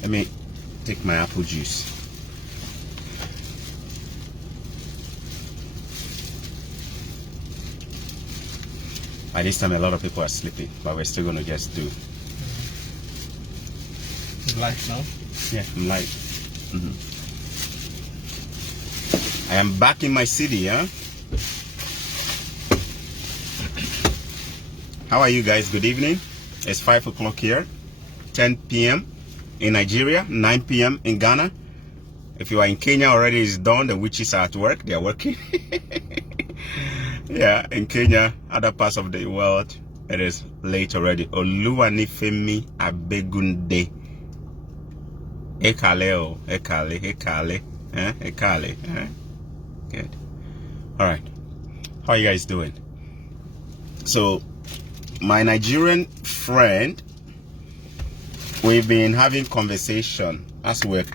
Let me take my apple juice. By this time, a lot of people are sleeping, but we're still going to just do. It's light now? Yeah, I'm light. I am back in my city, huh? How are you guys? Good evening. It's 5 o'clock here, 10 p.m. in Nigeria, 9 p.m. in Ghana. If you are in Kenya already, it's done. The witches are at work. They are working. Yeah, in Kenya, other parts of the world, it is late already. Oluwanifemi Abegunde. Ekale, ekale. Good. All right. How are you guys doing? So, my Nigerian friend, we've been having conversation as we're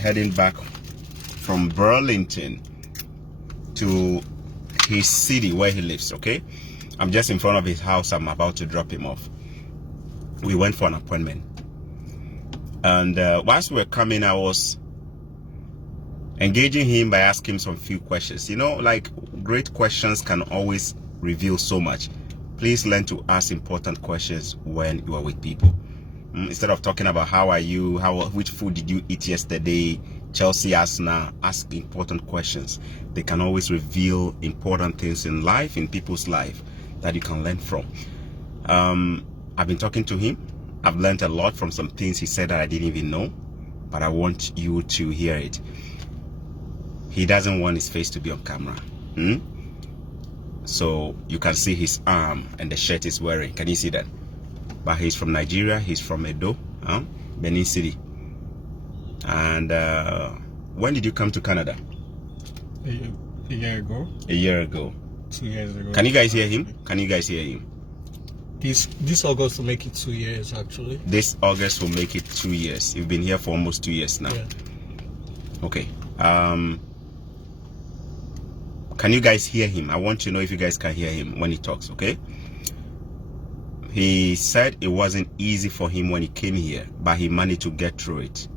heading back from Burlington to his city where he lives, okay? I'm just in front of his house. I'm about to drop him off. We went for an appointment. And whilst we were coming, I was engaging him by asking him some few questions. You know, like, great questions can always reveal so much. Please learn to ask important questions when you are with people. Instead of talking about how are you, which food did you eat yesterday, Chelsea, Arsenal, ask important questions. They can always reveal important things in life, in people's life, that you can learn from. I've been talking to him. I've learned a lot from some things he said that I didn't even know, but I want you to hear it. He doesn't want his face to be on camera. So you can see his arm and the shirt he's wearing. Can you see that? But he's from Nigeria. He's from Edo, Benin City. And when did you come to Canada? A year ago. A year ago. 2 years ago. Can you guys hear him? Can you guys hear him? This August will make it 2 years, actually. This August will make it 2 years. You've been here for almost 2 years now. Yeah. Okay. Can you guys hear him? I want to know if you guys can hear him when he talks, okay? He said it wasn't easy for him when he came here, but he managed to get through it.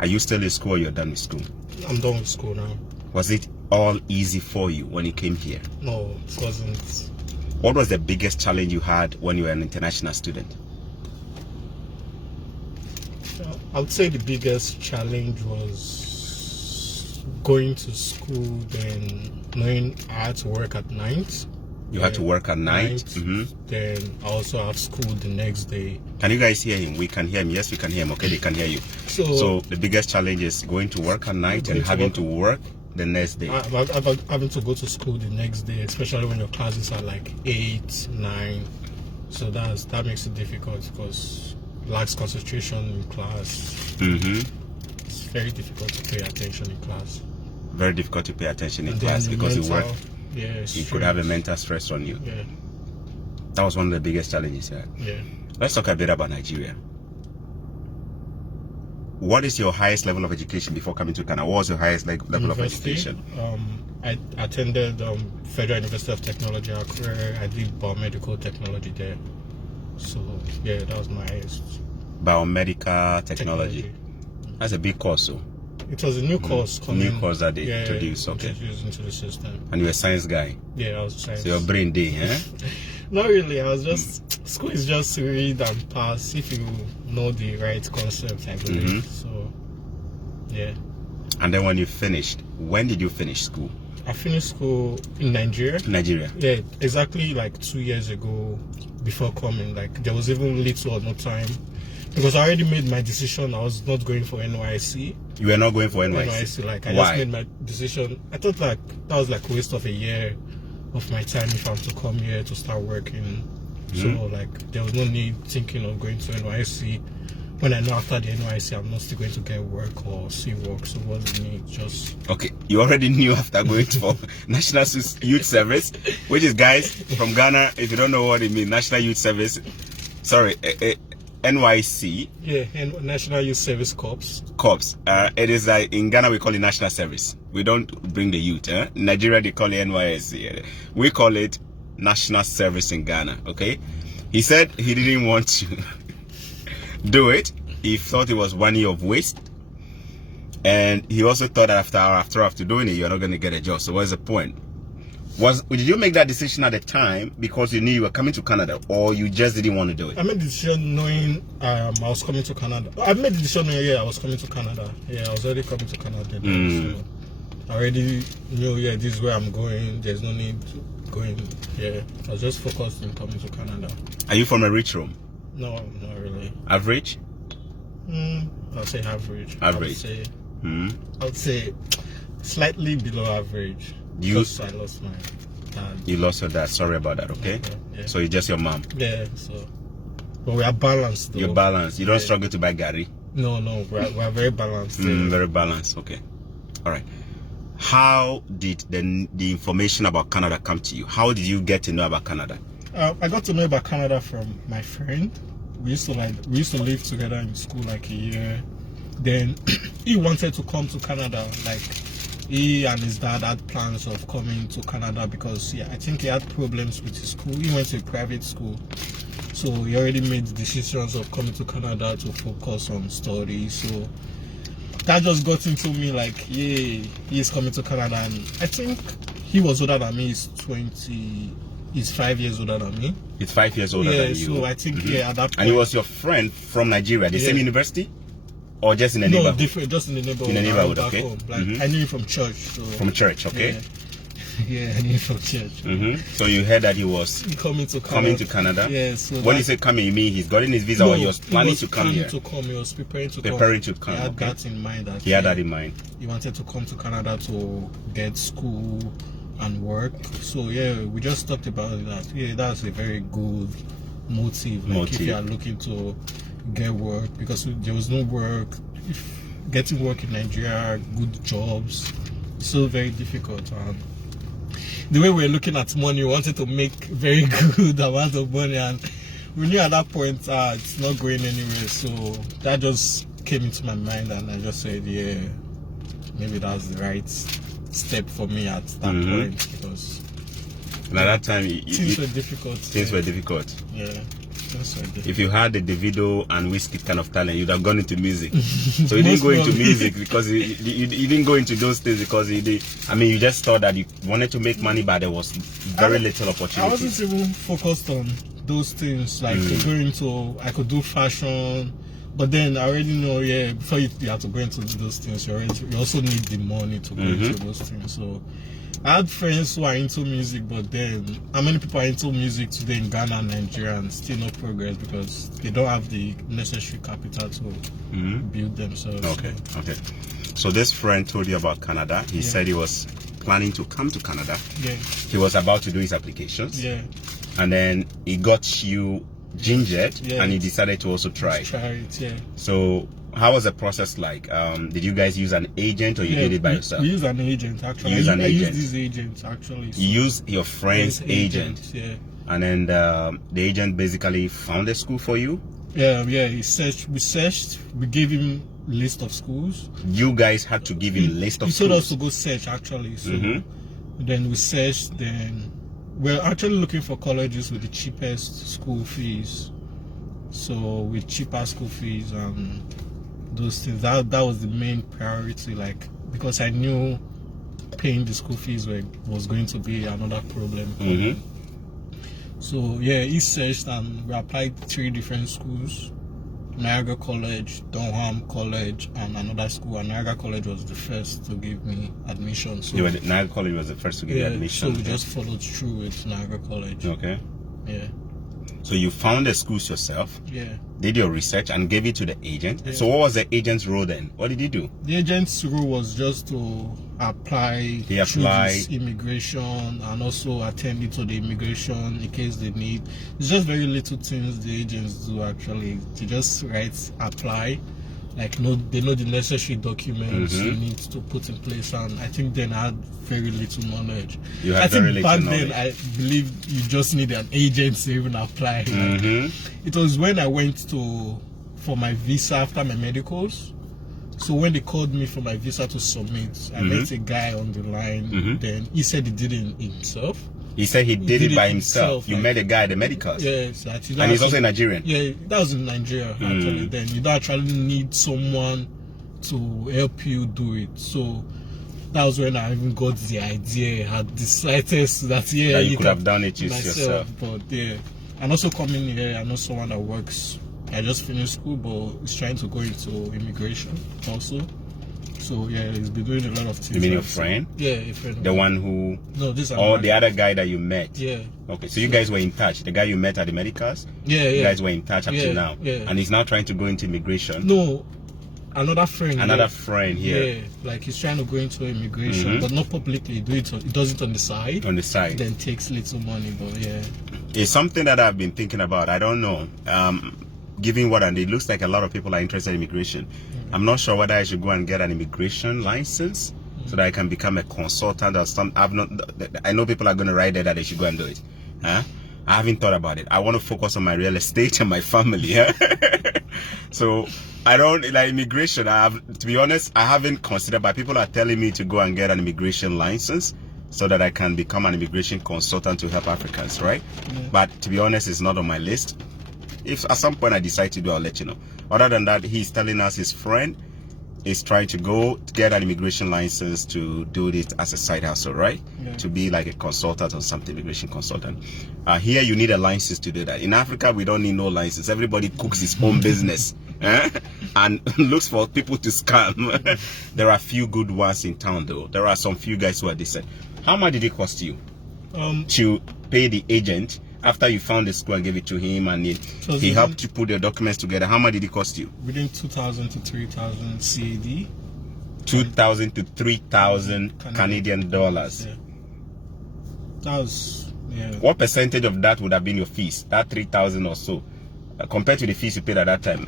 Are you still in school or you're done with school? I'm done with school now. Was it all easy for you when you came here? No, it wasn't. What was the biggest challenge you had when you were an international student? I would say the biggest challenge was going to school, then knowing I had to work at night. You had to work at night? Then I also have school the next day. Can you guys hear him? We can hear him. Yes, we can hear him. Okay, they can hear you. So the biggest challenge is going to work at night and having to work the next day. Having to go to school the next day, especially when your classes are like 8, 9. So that makes it difficult because lacks concentration in class. It's very difficult to pay attention in class. Very difficult to pay attention in class because you work. Yeah, you could have a mental stress on you. Yeah. That was one of the biggest challenges. Yeah. Let's talk a bit about Nigeria. What is your highest level of education before coming to Canada? What was your highest level of education? I attended Federal University of Technology, Accra. I did biomedical technology there. So yeah, that was my highest. Biomedical technology. That's a big course, so. It was a new course coming. New course that they introduced, okay. Introduced into the system. And you're a science guy? Yeah, I was a science. So your brain day, eh? Not really. I was just school is just to read and pass if you know the right concepts, I believe. So yeah. And then when you finished, when did you finish school? I finished school in Nigeria. Nigeria? Yeah, exactly like 2 years ago before coming. Like there was even little or no time. Because I already made my decision. I was not going for NYC. You were not going for NYC? NYC, like I just made my decision. I thought like that was like a waste of a year of my time if I'm to come here to start working. So like there was no need thinking of going to NYC when I know after the NYC I'm not still going to get work or see work. So what's the need? Just okay. You already knew after going for National Youth Service, which is, guys, from Ghana. If you don't know what it means, National Youth Service. Sorry. NYC. Yeah, National Youth Service Corps. It is like in Ghana we call it National Service. We don't bring the youth. In Nigeria they call it NYSC. We call it national service in Ghana. Okay, he said he didn't want to do it. He thought it was 1 year of waste, and he also thought that after doing it, you're not going to get a job. So what's the point? Did you make that decision at the time because you knew you were coming to Canada, or you just didn't want to do it? I made the decision knowing I was coming to Canada. I made the decision knowing, I was coming to Canada. Yeah, I was already coming to Canada. So I already knew, this is where I'm going. There's no need to going. Yeah, I was just focused on coming to Canada. Are you from a rich room? No, not really. Average? I'll say average. Average. I would say slightly below average. Because I lost my dad. You lost your dad. Sorry about that. Okay. Yeah. So it's just your mom. Yeah. So, but we are balanced. Though. You're balanced. You don't struggle to buy gari. No. We're very balanced. Very balanced. Okay. All right. How did the information about Canada come to you? How did you get to know about Canada? I got to know about Canada from my friend. We used to live together in school like a year. Then he wanted to come to Canada. Like, he and his dad had plans of coming to Canada because I think he had problems with his school. He went to a private school, so he already made the decisions of coming to Canada to focus on study. So that just got into me like, he's coming to Canada. And I think he was older than me. He's 5 years older than me. He's 5 years older than you. So I think at that point. And he was your friend from Nigeria, the same university? Or just in the neighborhood? No, different, just in the neighborhood. In the neighborhood, okay. Like, I knew him from church. So, from church, okay. Yeah, I knew him from church. So you heard that he was coming to Canada. Yeah. So when you say coming, you mean he's gotten his visa, or he was planning to come here? He was preparing to come. He had that in mind. He had that in mind. He wanted to come to Canada to get school and work. So we just talked about that. Yeah, that's a very good motive. Like if you are looking to get work, because there was no work. If getting work in Nigeria, good jobs, it's so very difficult. And the way we're looking at money, we wanted to make very good amount of money, and we knew at that point it's not going anywhere. So that just came into my mind, and I just said, maybe that's the right step for me at that point, because at that time things were difficult. Things were difficult. Yeah. If you had the Davido and Whiskey kind of talent, you'd have gone into music. So you didn't go into music because you didn't go into those things because you just thought that you wanted to make money, but there was very little opportunity. I wasn't even focused on those things. Like I could do fashion, but then I already know, before you have to go into those things, you also need the money to go into those things. So I had friends who are into music, but then how many people are into music today in Ghana and Nigeria and still no progress because they don't have the necessary capital to build themselves. Okay. So this friend told you about Canada. He said he was planning to come to Canada. Yeah. He was about to do his applications. Yeah. And then he got you gingered, and he decided to also try it. So how was the process like? Did you guys use an agent, or you did it by yourself? We used an agent, actually. I used this agent, actually. So you used your friend's agent? Yeah. And then the agent basically found a school for you? Yeah. We searched, we gave him a list of schools. You guys had to give him a list of schools? He told us to go search, actually. So then we searched, then we're actually looking for colleges with the cheapest school fees. So with cheaper school fees and those things, that was the main priority, like, because I knew paying the school fees was going to be another problem. So he searched, and we applied 3 different schools: Niagara College, Durham College, and another school. And Niagara College was the first to give me admission. So Niagara College was the first to give you admission. So we just followed through with Niagara College. Okay. Yeah. So you found the schools yourself, did your research, and gave it to the agent. So what was the agent's role then? What did he do? The agent's role was just to apply. He applied immigration and also attending to the immigration in case they need. It's just very little things the agents do, actually. They just write apply. Like, they know the necessary documents you need to put in place, and I think then I had very little knowledge. I think back then I believe you just need an agent to even apply. Like, it was when I went for my visa after my medicals. So when they called me for my visa to submit, I met a guy on the line. Then he said he did it himself. He said he did it by himself. You met a guy at the medicals. Yeah, exactly. And he's also a Nigerian. Yeah, that was in Nigeria actually. Then you don't actually need someone to help you do it. So that was when I even got the idea, had the slightest that you could have done it yourself. But yeah, and also coming here, I know someone that works. I just finished school, but is trying to go into immigration also. So yeah, he's been doing a lot of things. You mean your friend? Yeah, a friend. The one who... No, this... Or the other guy that you met? Yeah. Okay, so you guys were in touch. The guy you met at the medicals? Yeah, You guys were in touch up to now? Yeah. And he's now trying to go into immigration? No, another friend. Another friend here? Yeah, like he's trying to go into immigration, but not publicly. He does it on the side. On the side. Then takes little money, but yeah. It's something that I've been thinking about. I don't know. Given what, and it looks like a lot of people are interested in immigration. I'm not sure whether I should go and get an immigration license so that I can become a consultant or some. I know people are going to write there that they should go and do it. Huh? I haven't thought about it. I want to focus on my real estate and my family. So I don't like immigration. To be honest, I haven't considered, but people are telling me to go and get an immigration license so that I can become an immigration consultant to help Africans, right? But to be honest, it's not on my list. If at some point I decide to do, I'll let you know. Other than that, he's telling us his friend is trying to go to get an immigration license to do it as a side hustle, right? Yeah. To be like a consultant or something, immigration consultant. Here you need a license to do that. In Africa, we don't need no license. Everybody cooks his own business and looks for people to scam. There are a few good ones in town though. There are some few guys who are decent. How much did it cost you to pay the agent after you found the school and gave it to him and he helped you put the documents together? How much did it cost you? Within 2,000 to 3,000 CAD. 2,000 to 3,000 Canadian dollars. Yeah. That was, yeah. What percentage of that would have been your fees? That 3,000 or so, compared to the fees you paid at that time.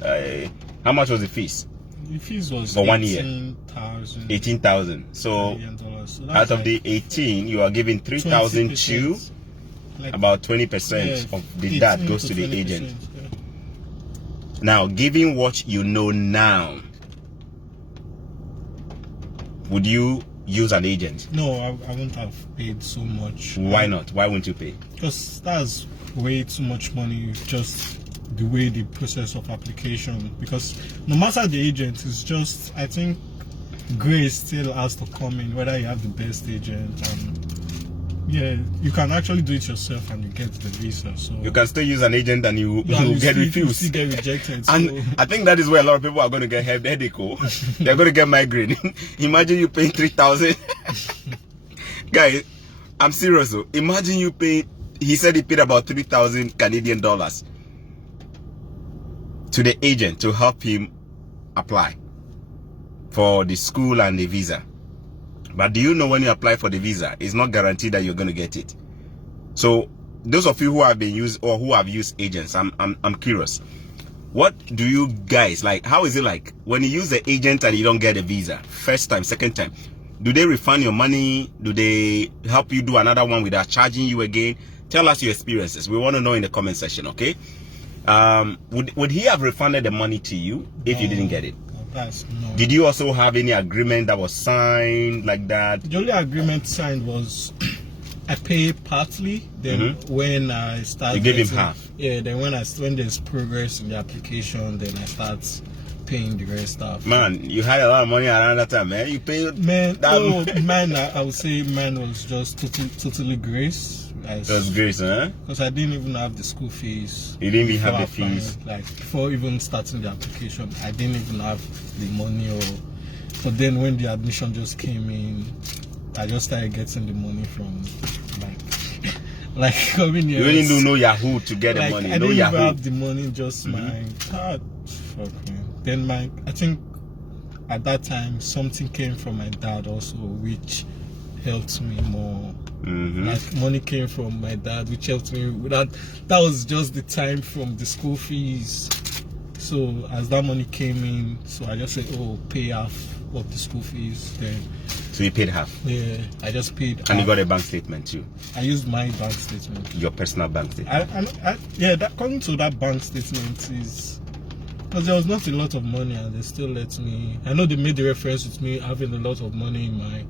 How much was the fees? The fees was for 1 year. 18,000. 18,000. So out of the 18, you are giving 3,000 to. Like about 20% of the that goes to the agent. Yeah. Now, given what you know now, would you use an agent? No, I wouldn't have paid so much. Why not? Why wouldn't you pay? Because that's way too much money, just the way the process of application. Because no matter the agent, it's just, I think grace still has to come in, whether you have the best agent. And yeah, you can actually do it yourself and you get the visa. So you can still use an agent and you get refused. You still get rejected. And so I think that is where a lot of people are going to get headache. They're going to get migraine. Imagine you paying 3,000. Guys, I'm serious. Imagine you pay. He said he paid about 3,000 Canadian dollars to the agent to help him apply for the school and the visa. But do you know when you apply for the visa, it's not guaranteed that you're going to get it. So those of you who have been used or who have used agents, I'm curious. What do you guys like? How is it like when you use the agent and you don't get a visa? First time, second time. Do they refund your money? Do they help you do another one without charging you again? Tell us your experiences. We want to know in the comment section, okay? Would he have refunded the money to you if you didn't get it? No. Did you also have any agreement that was signed like that? The only agreement signed was I pay partly. Then when I start, you give him half. Yeah. Then when there's progress in the application, then I start paying the rest off. Man, you had a lot of money around that time, man. You paid. Man, I would say mine was just totally grace. It was grace, huh? Because I didn't even have the school fees. You didn't even have the fees? Like, before even starting the application, I didn't even have the money. But then when the admission just came in, I just started getting the money from, like coming here. You didn't do no Yahoo to get the money. I didn't even have the money, just my card. Fuck, man. Then I think at that time, something came from my dad also, which helped me more. Like money came from my dad, which helped me with that. That was just the time from the school fees. So as that money came in, so I just said, oh, pay half of the school fees. Then so you paid half? Yeah, I just paid half. And you got a bank statement too? I used my bank statement. Your personal bank statement? According to that bank statement is because there was not a lot of money and they still let me. I know they made the reference with me having a lot of money in my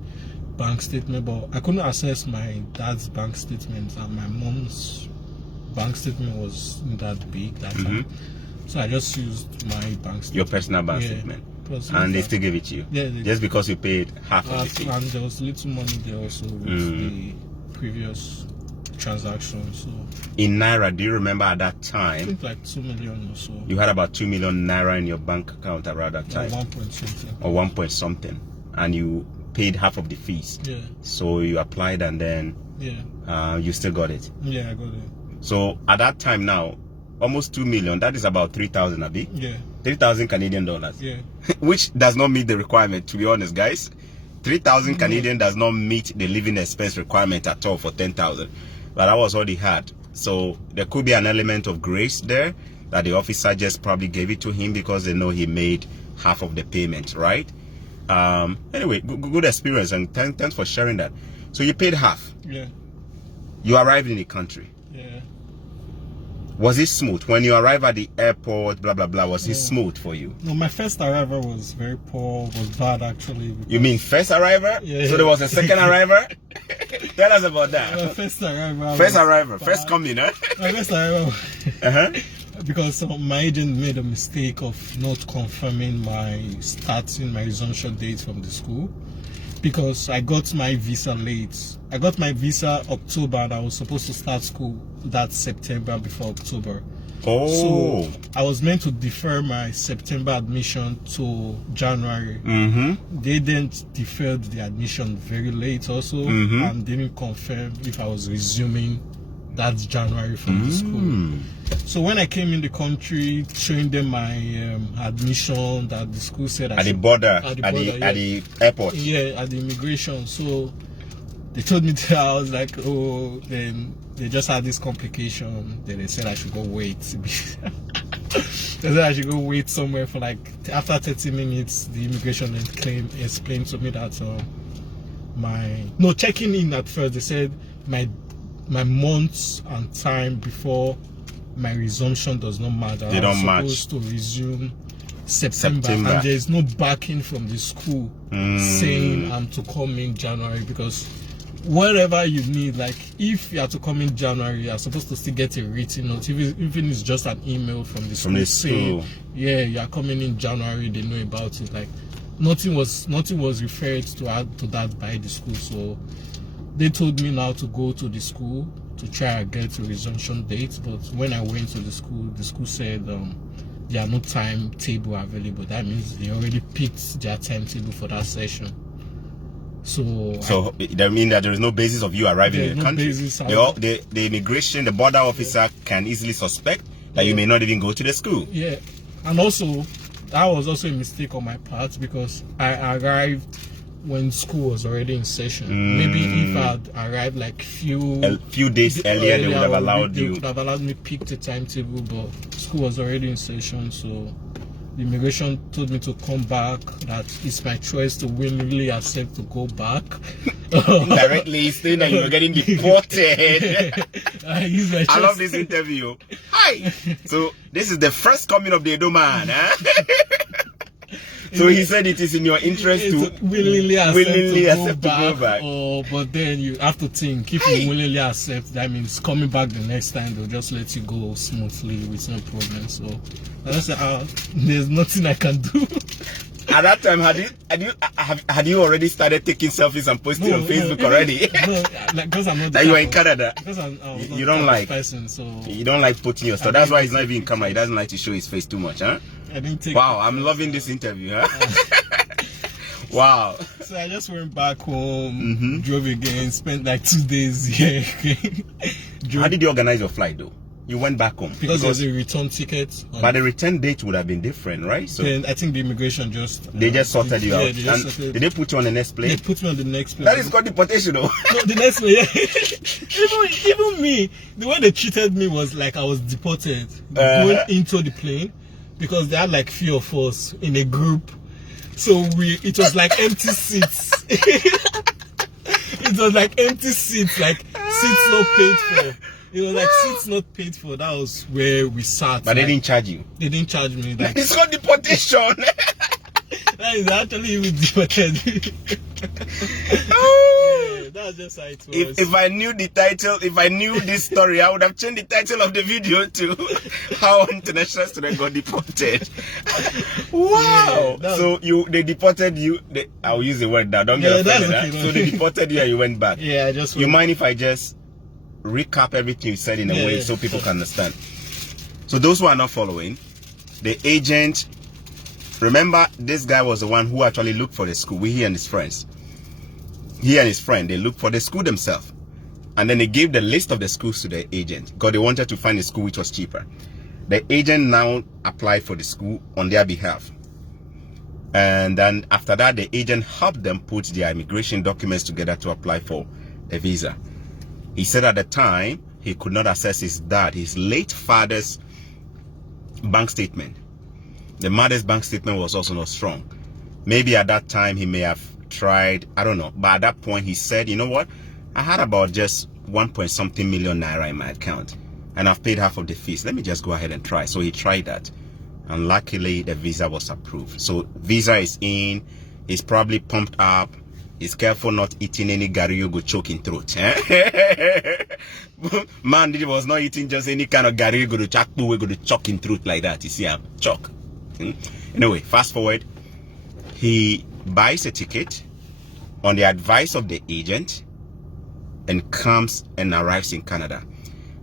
bank statement, but I couldn't access my dad's bank statement, and my mom's bank statement was not that big that time. So I just used my bank statement. Your personal bank statement. And they still gave it to you? Yeah. Just because you paid half of the fee? And there was little money there also with the previous transaction. So in Naira, do you remember at that I time? think like 2 million or so. You had about 2 million Naira in your bank account around that time? Or 1 point something. Or 1 point something. And you paid half of the fees. Yeah. So you applied and then you still got it? Yeah, I got it. So at that time now, almost 2 million, that is about 3,000 a bit? Yeah. 3,000 Canadian dollars. Yeah. Which does not meet the requirement, to be honest, guys. 3,000 Canadian does not meet the living expense requirement at all for 10,000. But that was all he had. So there could be an element of grace there that the officer just probably gave it to him because they know he made half of the payment, right? Anyway, good experience, and thanks for sharing that. So you paid half. Yeah. You arrived in the country. Yeah. Was it smooth? When you arrived at the airport, blah, blah, blah, was it smooth for you? No, my first arrival was very poor, was bad actually. You mean first arrival? Yeah. So there was a second arrival? Tell us about that. My first arrival. First arrival. First coming, huh? My first arrival. Because my agent made a mistake of not confirming my resumption date from the school. Because I got my visa late. I got my visa October and I was supposed to start school that September before October. Oh. So I was meant to defer my September admission to January. They then deferred the admission very late also and didn't confirm if I was resuming that January from the school. So when I came in the country, showing them my admission that the school said at the border, at the airport. Yeah, at the immigration. So they told me that I was like, oh, then they just had this complication. Then they said I should go wait. They said I should go wait somewhere for like, after 30 minutes, the immigration then explained to me that checking in at first, they said my months and time before my resumption does not matter. They don't match. I'm supposed to resume September, and there is no backing from the school saying I'm to come in January, because whatever you need, like if you are to come in January, you are supposed to still get a written note, even it's just an email from the school saying, yeah, you are coming in January. They know about it. Like nothing was referred to add to that by the school. So they told me now to go to the school to try and get a resumption date. But when I went to the school said there are no timetable available. That means they already picked their timetable for that session. So that means that there is no basis of you arriving in the country. The immigration, the border officer can easily suspect that you may not even go to the school. Yeah, and also that was also a mistake on my part, because I arrived when school was already in session. Maybe if I had arrived like few days earlier, they would have allowed you. They would have allowed me pick the timetable, but school was already in session. So the immigration told me to come back, that it's my choice to willingly accept to go back. Indirectly saying that you were getting deported. I love this interview. Hi! So this is the first coming of the Edo man, huh? So he said it is in your interest to willingly accept to go back. Oh, but then you have to think, if you willingly accept, that means coming back the next time they'll just let you go smoothly with no problem. So I said, there's nothing I can do. At that time, had you already started taking selfies and posting on Facebook already? No, because I'm not. That you are in Canada. Because you don't like person, so you don't like putting your stuff. That's why he's not even in camera. He doesn't like to show his face too much, huh? I didn't take. Wow, I'm loving this interview, huh? Wow. So I just went back home, drove again, spent like 2 days here. How did you organize your flight though? You went back home because there's a return ticket. But the return date would have been different, right? So then I think the immigration just they just sorted you out. Did they put you on the next plane? They put me on the next plane. That is called deportation, though. No, the next plane. Yeah. even me, the way they treated me was like I was deported going into the plane, because they had like few of us in a group. So it was like empty seats. It was like empty seats, like seats not paid for. It was like seats not paid for. That was where we sat. But they didn't charge you. They didn't charge me. Like, it's called deportation. That is actually even deported. That's just how it was. If I knew the title, if I knew this story, I would have changed the title of the video to How International Student Got Deported. Wow. Yeah, So they deported you. I'll use the word now. Don't get offended. Okay, so they deported you and you went back. Yeah, I just. You mind if I just recap everything you said in a way so people can understand? So those who are not following, the agent. Remember, this guy was the one who actually looked for the school. He and his friends. He and his friend, they looked for the school themselves. And then they gave the list of the schools to the agent because they wanted to find a school which was cheaper. The agent now applied for the school on their behalf. And then after that, the agent helped them put their immigration documents together to apply for a visa. He said at the time, he could not access his late father's bank statement. The mother's bank statement was also not strong. Maybe at that time he may have tried, I don't know. But at that point he said, you know what? I had about just 1.something million naira in my account. And I've paid half of the fees. Let me just go ahead and try. So he tried that. And luckily the visa was approved. So visa is in. He's probably pumped up. He's careful not eating any gari you go choke in throat. Man, he was not eating just any kind of gari you go to choke in throat like that. You see, I'm choke. Anyway, fast forward, he buys a ticket on the advice of the agent and comes and arrives in Canada.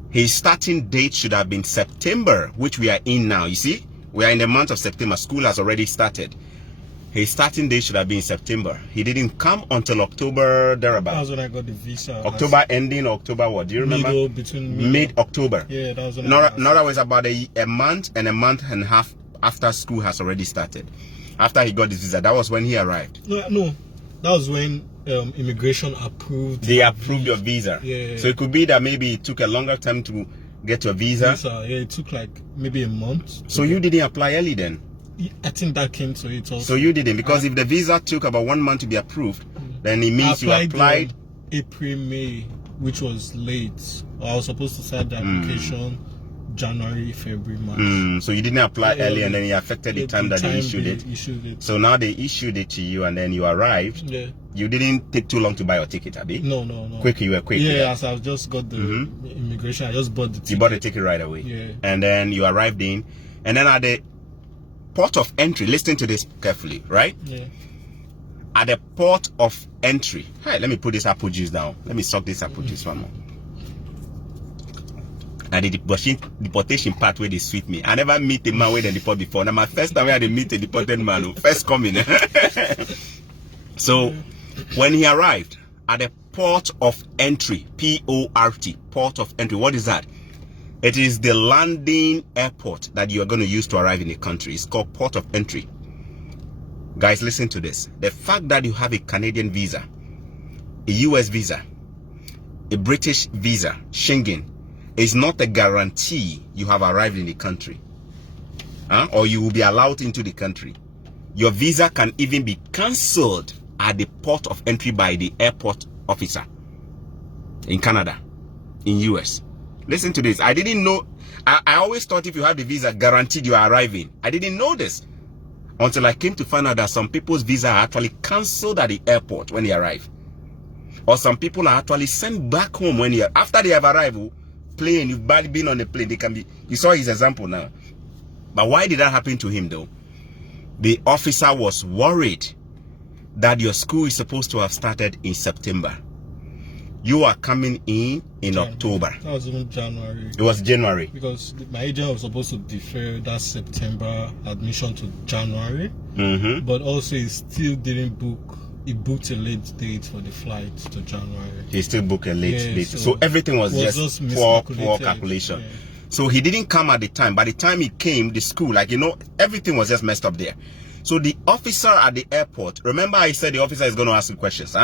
His starting date should have been September, which we are in now. You see, we are in the month of September. School has already started. His starting date should have been September. He didn't come until October, thereabout. That was when I got the visa. October ending, October what? Do you remember? Mid-October. Yeah, that was when Nora was about a month and a half after school has already started. After he got his visa, that was when he arrived. No, that was when immigration approved. They approved your visa. Yeah. So it could be that maybe it took a longer time to get your visa. Yeah, it took like maybe a month. So you didn't apply early then? I think that came to it also. So you didn't, because if the visa took about 1 month to be approved, then it means you applied April, May, which was late. I was supposed to start the application January, February, March. So you didn't apply early, and then it affected the time that they issued it. So now they issued it to you, and then you arrived. Yeah. You didn't take too long to buy your ticket, Abi? No. Quick, you were quick. Yeah, as I just got the immigration, I just bought the ticket. You bought the ticket right away. Yeah. And then you arrived in, and then at the port of entry, listen to this carefully, right? Yeah. At the port of entry, hey, let me put this apple juice down. Let me suck this apple juice one more. And the deportation part where they sweet me. I never meet a man where they deport before. Now my first time where I meet a deported man, first coming. So when he arrived at the port of entry, P-O-R-T, port of entry, what is that? It is the landing airport that you are going to use to arrive in the country. It's called port of entry. Guys, listen to this. The fact that you have a Canadian visa, a US visa, a British visa, Schengen, is not a guarantee you have arrived in the country, or you will be allowed into the country. Your visa can even be cancelled at the port of entry by the airport officer in Canada, in US. Listen to this. I didn't know. I always thought if you have the visa, guaranteed you are arriving. I didn't know this until I came to find out that some people's visa are actually cancelled at the airport when they arrive, or some people are actually sent back home when after they have arrived. Plane, you've been on the plane, they can be, you saw his example now. But why did that happen to him though? The officer was worried that your school is supposed to have started in September. You are coming in October. That was even January. It was January. Because my agent was supposed to defer that September admission to January. But also he still didn't book. He booked a late date for the flight to January. He still booked a late date. So everything was just poor calculation. Yeah. So he didn't come at the time. By the time he came, the school, everything was just messed up there. So the officer at the airport, remember I said the officer is going to ask you questions,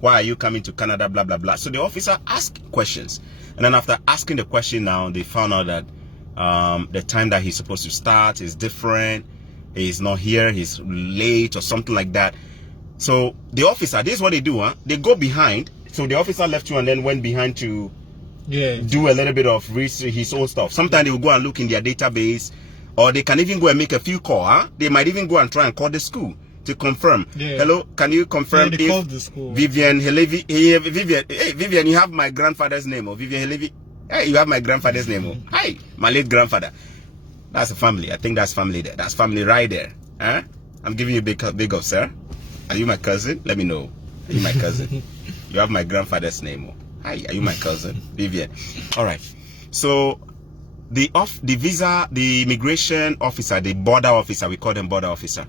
Why are you coming to Canada, blah, blah, blah. So the officer asked questions. And then after asking the question now, they found out that the time that he's supposed to start is different. He's not here. He's late or something like that. So the officer, this is what they do, They go behind. So the officer left you and then went behind to do a little bit of research, his own stuff. Sometimes they will go and look in their database, or they can even go and make a few calls, They might even go and try and call the school to confirm. Yeah. Hello, can you confirm they called the school. Vivian Helevi? Hey, Vivian, you have my grandfather's name, or Vivian Helevi? Hey, you have my grandfather's name. Oh. Hi, my late grandfather. That's a family. I think that's family there. That's family right there. Huh? I'm giving you a big up, sir. Are you my cousin? Let me know. Are you my cousin? You have my grandfather's name. Oh. Hi, are you my cousin? Vivian. All right. So the immigration officer, the border officer, we call them border officer.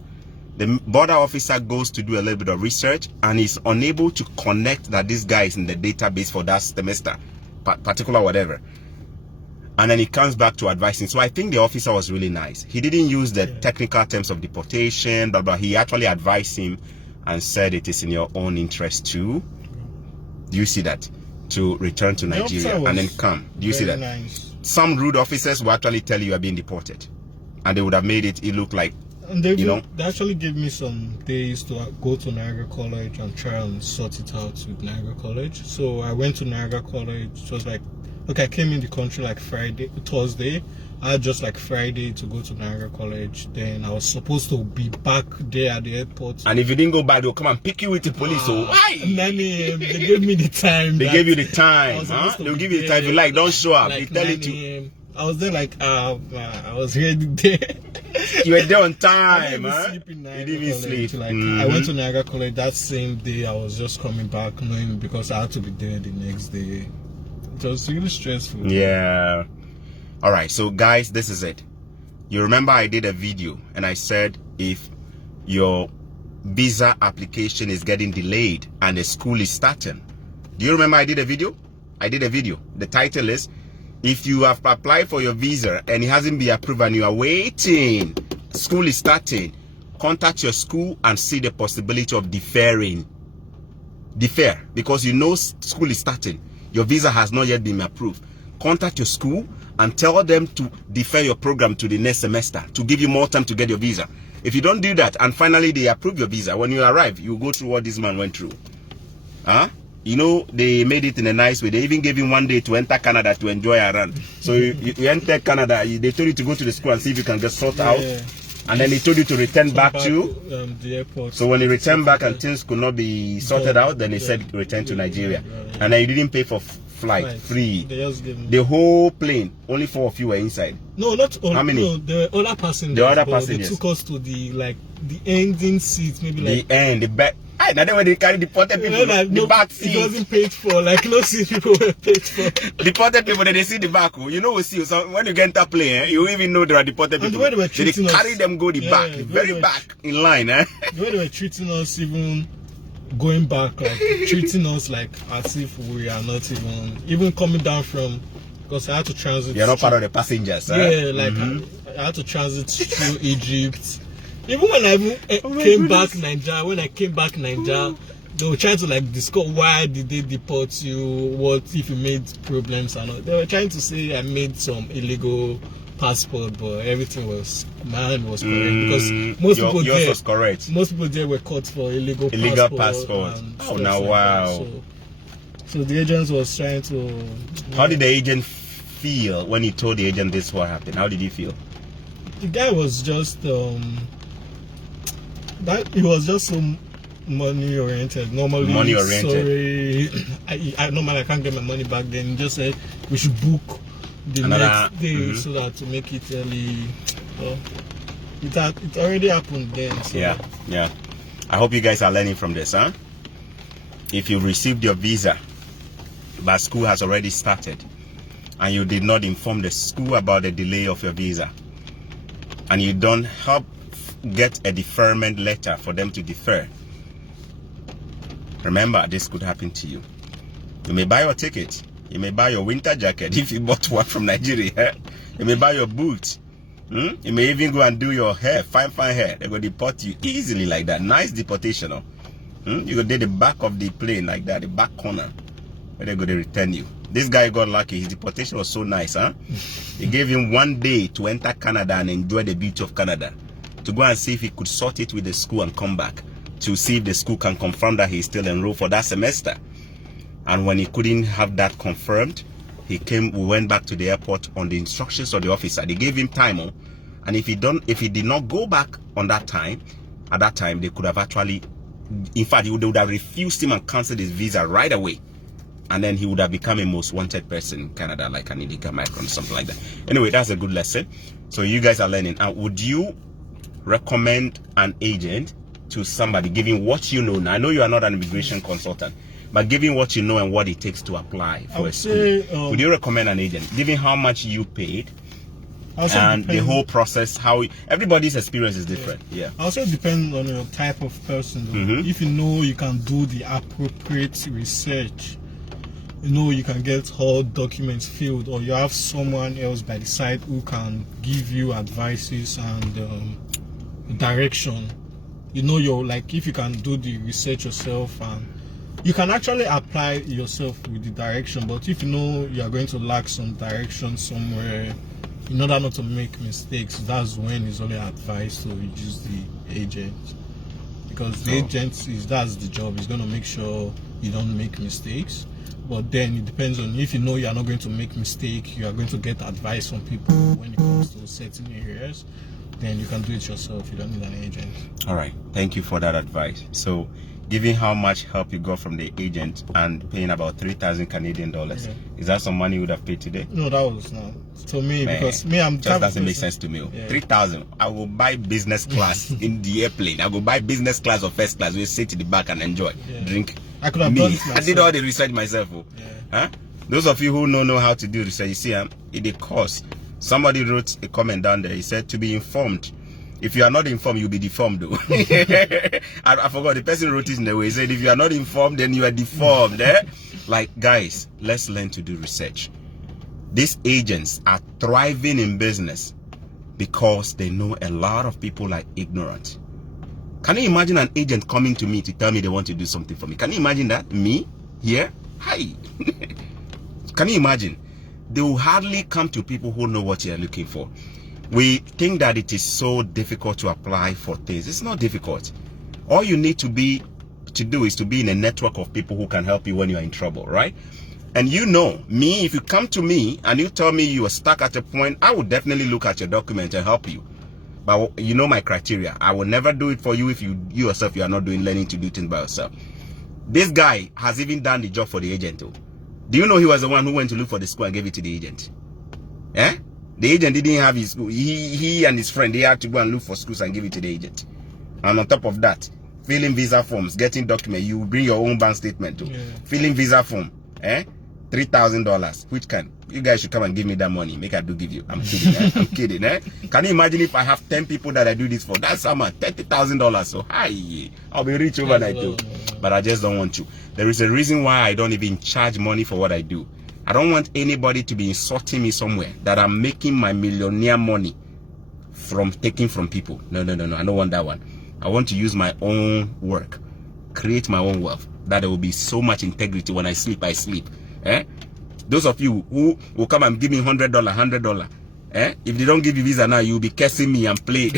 The border officer goes to do a little bit of research and is unable to connect that this guy is in the database for that semester, particular whatever. And then he comes back to advise him. So I think the officer was really nice. He didn't use the technical terms of deportation, blah, blah. He actually advised him and said it is in your own interest to, do you see that? To return to Nigeria and then come. Do you see that? Nice. Some rude officers will actually tell you are being deported. And they would have made it look like, and they actually gave me some days to go to Niagara College and try and sort it out with Niagara College. So I went to Niagara College. It was like, okay, I came in the country like Thursday. I had just like Friday to go to Niagara College. Then I was supposed to be back there at the airport. And if you didn't go back, they'll come and pick you with the police. So why? 9 a.m. They gave me the time. They gave you the time. Huh? They'll give you the time. If you like, don't show up. Like they tell 9 a.m. I was there like, I was ready there. You were there on time, I huh? Sleep in you didn't sleep. Like, I went to Niagara College that same day. I was just coming back, knowing because I had to be there the next day. It was really stressful. Yeah. All right. So, guys, this is it. You remember I did a video and I said if your visa application is getting delayed and the school is starting. Do you remember I did a video? I did a video. The title is, if you have applied for your visa and it hasn't been approved and you are waiting, school is starting, contact your school and see the possibility of deferring. Defer, because you know school is starting. Your visa has not yet been approved. Contact your school and tell them to defer your program to the next semester to give you more time to get your visa. If you don't do that and finally they approve your visa, when you arrive, you go through what this man went through. Huh? You know, they made it in a nice way. They even gave him 1 day to enter Canada to enjoy a run. So you enter Canada, they told you to go to the school and see if you can get sorted out. And then they told you to return back to the airport. So when you return back and things could not be sorted out, then they said return to Nigeria. And then you didn't pay for flight, free. They just gave the whole plane, only 4 of you were inside. No, not all. How many? No, the other passengers. The other passengers. They took us to the ending seat, maybe like the end, the back. I know when they carry deported people, the back seat. It wasn't paid for. Like no seat people were paid for. Deported people, they see the back. You know, we see. So when you get into plane, you even know there are deported people. And the way they carry them go the back, very back in line. The way they were treating us, even going back, like treating us like as if we are not even coming down from. Because I had to transit. You're not part of the passengers. Yeah, like I had to transit through Egypt. Even when I came back Nigeria, they were trying to like discuss why did they deport you, what if you made problems and all. They were trying to say I made some illegal passport, but everything was correct because yours was correct. Most people there were caught for illegal passport. Oh, now wow. So the agent was trying to. How did the agent feel when he told the agent this what happened? How did he feel? The guy was just he was just so money oriented. Normally, money oriented. Sorry, I normally I can't get my money back. Then he just said we should book the next day so that to make it early. It already happened then. So. Yeah. I hope you guys are learning from this, huh? If you received your visa, but school has already started, and you did not inform the school about the delay of your visa, and you don't help get a deferment letter for them to defer, remember this could happen to you. You may buy your ticket, you may buy your winter jacket if you bought one from Nigeria, you may buy your boots, you may even go and do your hair, fine hair. They will deport you easily like that. Nice deportation. You go do the back of the plane like that, the back corner, where they're going to return you. This guy got lucky. His deportation was so nice, huh? He gave him 1 day to enter Canada and enjoy the beauty of Canada, to go and see if he could sort it with the school and come back to see if the school can confirm that he's still enrolled for that semester. And when he couldn't have that confirmed, we went back to the airport on the instructions of the officer. They gave him time, and if he did not go back on that time, at that time, they could have actually, in fact, they would have refused him and cancelled his visa right away. And then he would have become a most wanted person in Canada, like an illegal migrant or something like that. Anyway, that's a good lesson. So you guys are learning. And would you recommend an agent to somebody, given what you know? Now, I know you are not an immigration consultant, but given what you know and what it takes to apply for a school, would you recommend an agent, given how much you paid and the whole process? How everybody's experience is different. Yeah. Also depends on your type of person. If you know you can do the appropriate research, you know you can get all documents filled, or you have someone else by the side who can give you advices and direction. You know, you're like, if you can do the research yourself, and you can actually apply yourself with the direction. But if you know you are going to lack some direction somewhere, in order not to make mistakes, that's when it's only advised to use the agent, because the agent that's the job. He's going to make sure you don't make mistakes. But then it depends on, if you know you are not going to make mistake, you are going to get advice from people when it comes to certain areas, then you can do it yourself. You don't need an agent. All right, thank you for that advice. So given how much help you got from the agent and paying about 3,000 Canadian dollars, is that some money you would have paid today? No, that was not to me. Man, because me, I'm just doesn't make sense to me. 3,000, I will buy business class in the airplane. I will buy business class or first class. We'll sit in the back and enjoy, drink. I could have done it myself. I did all the research myself. Huh? Those of you who know how to do research, you see, it costs. Somebody wrote a comment down there. He said, to be informed. If you are not informed, you'll be deformed, though. I forgot, the person wrote it in the way. He said, if you are not informed, then you are deformed. Like, guys, let's learn to do research. These agents are thriving in business because they know a lot of people are ignorant. Can you imagine an agent coming to me to tell me they want to do something for me? Can you imagine that? Me? Here? Hi. Can you imagine? They will hardly come to people who know what they are looking for. We think that it is so difficult to apply for things. It's not difficult. All you need to do is to be in a network of people who can help you when you are in trouble, right? And you know, me, if you come to me and you tell me you are stuck at a point, I will definitely look at your document and help you. But you know my criteria. I will never do it for you if you yourself, you are not learning to do things by yourself. This guy has even done the job for the agent too. Do you know he was the one who went to look for the school and gave it to the agent? Eh? The agent didn't have his school. He and his friend, they had to go and look for schools and give it to the agent. And on top of that, filling visa forms, getting documents. You bring your own bank statement too. Filling visa form. $3,000. Which can you guys should come and give me that money. Make I do give you. I'm kidding. I'm kidding. Can you imagine if I have 10 people that I do this for? That's how much? $30,000. So hi, I'll be rich overnight too. But I just don't want to. There is a reason why I don't even charge money for what I do. I don't want anybody to be insulting me somewhere that I'm making my millionaire money from taking from people. No. I don't want that one. I want to use my own work, create my own wealth. That there will be so much integrity. When I sleep, I sleep. Those of you who will come and give me $100, if they don't give you visa now, you'll be cursing me and play.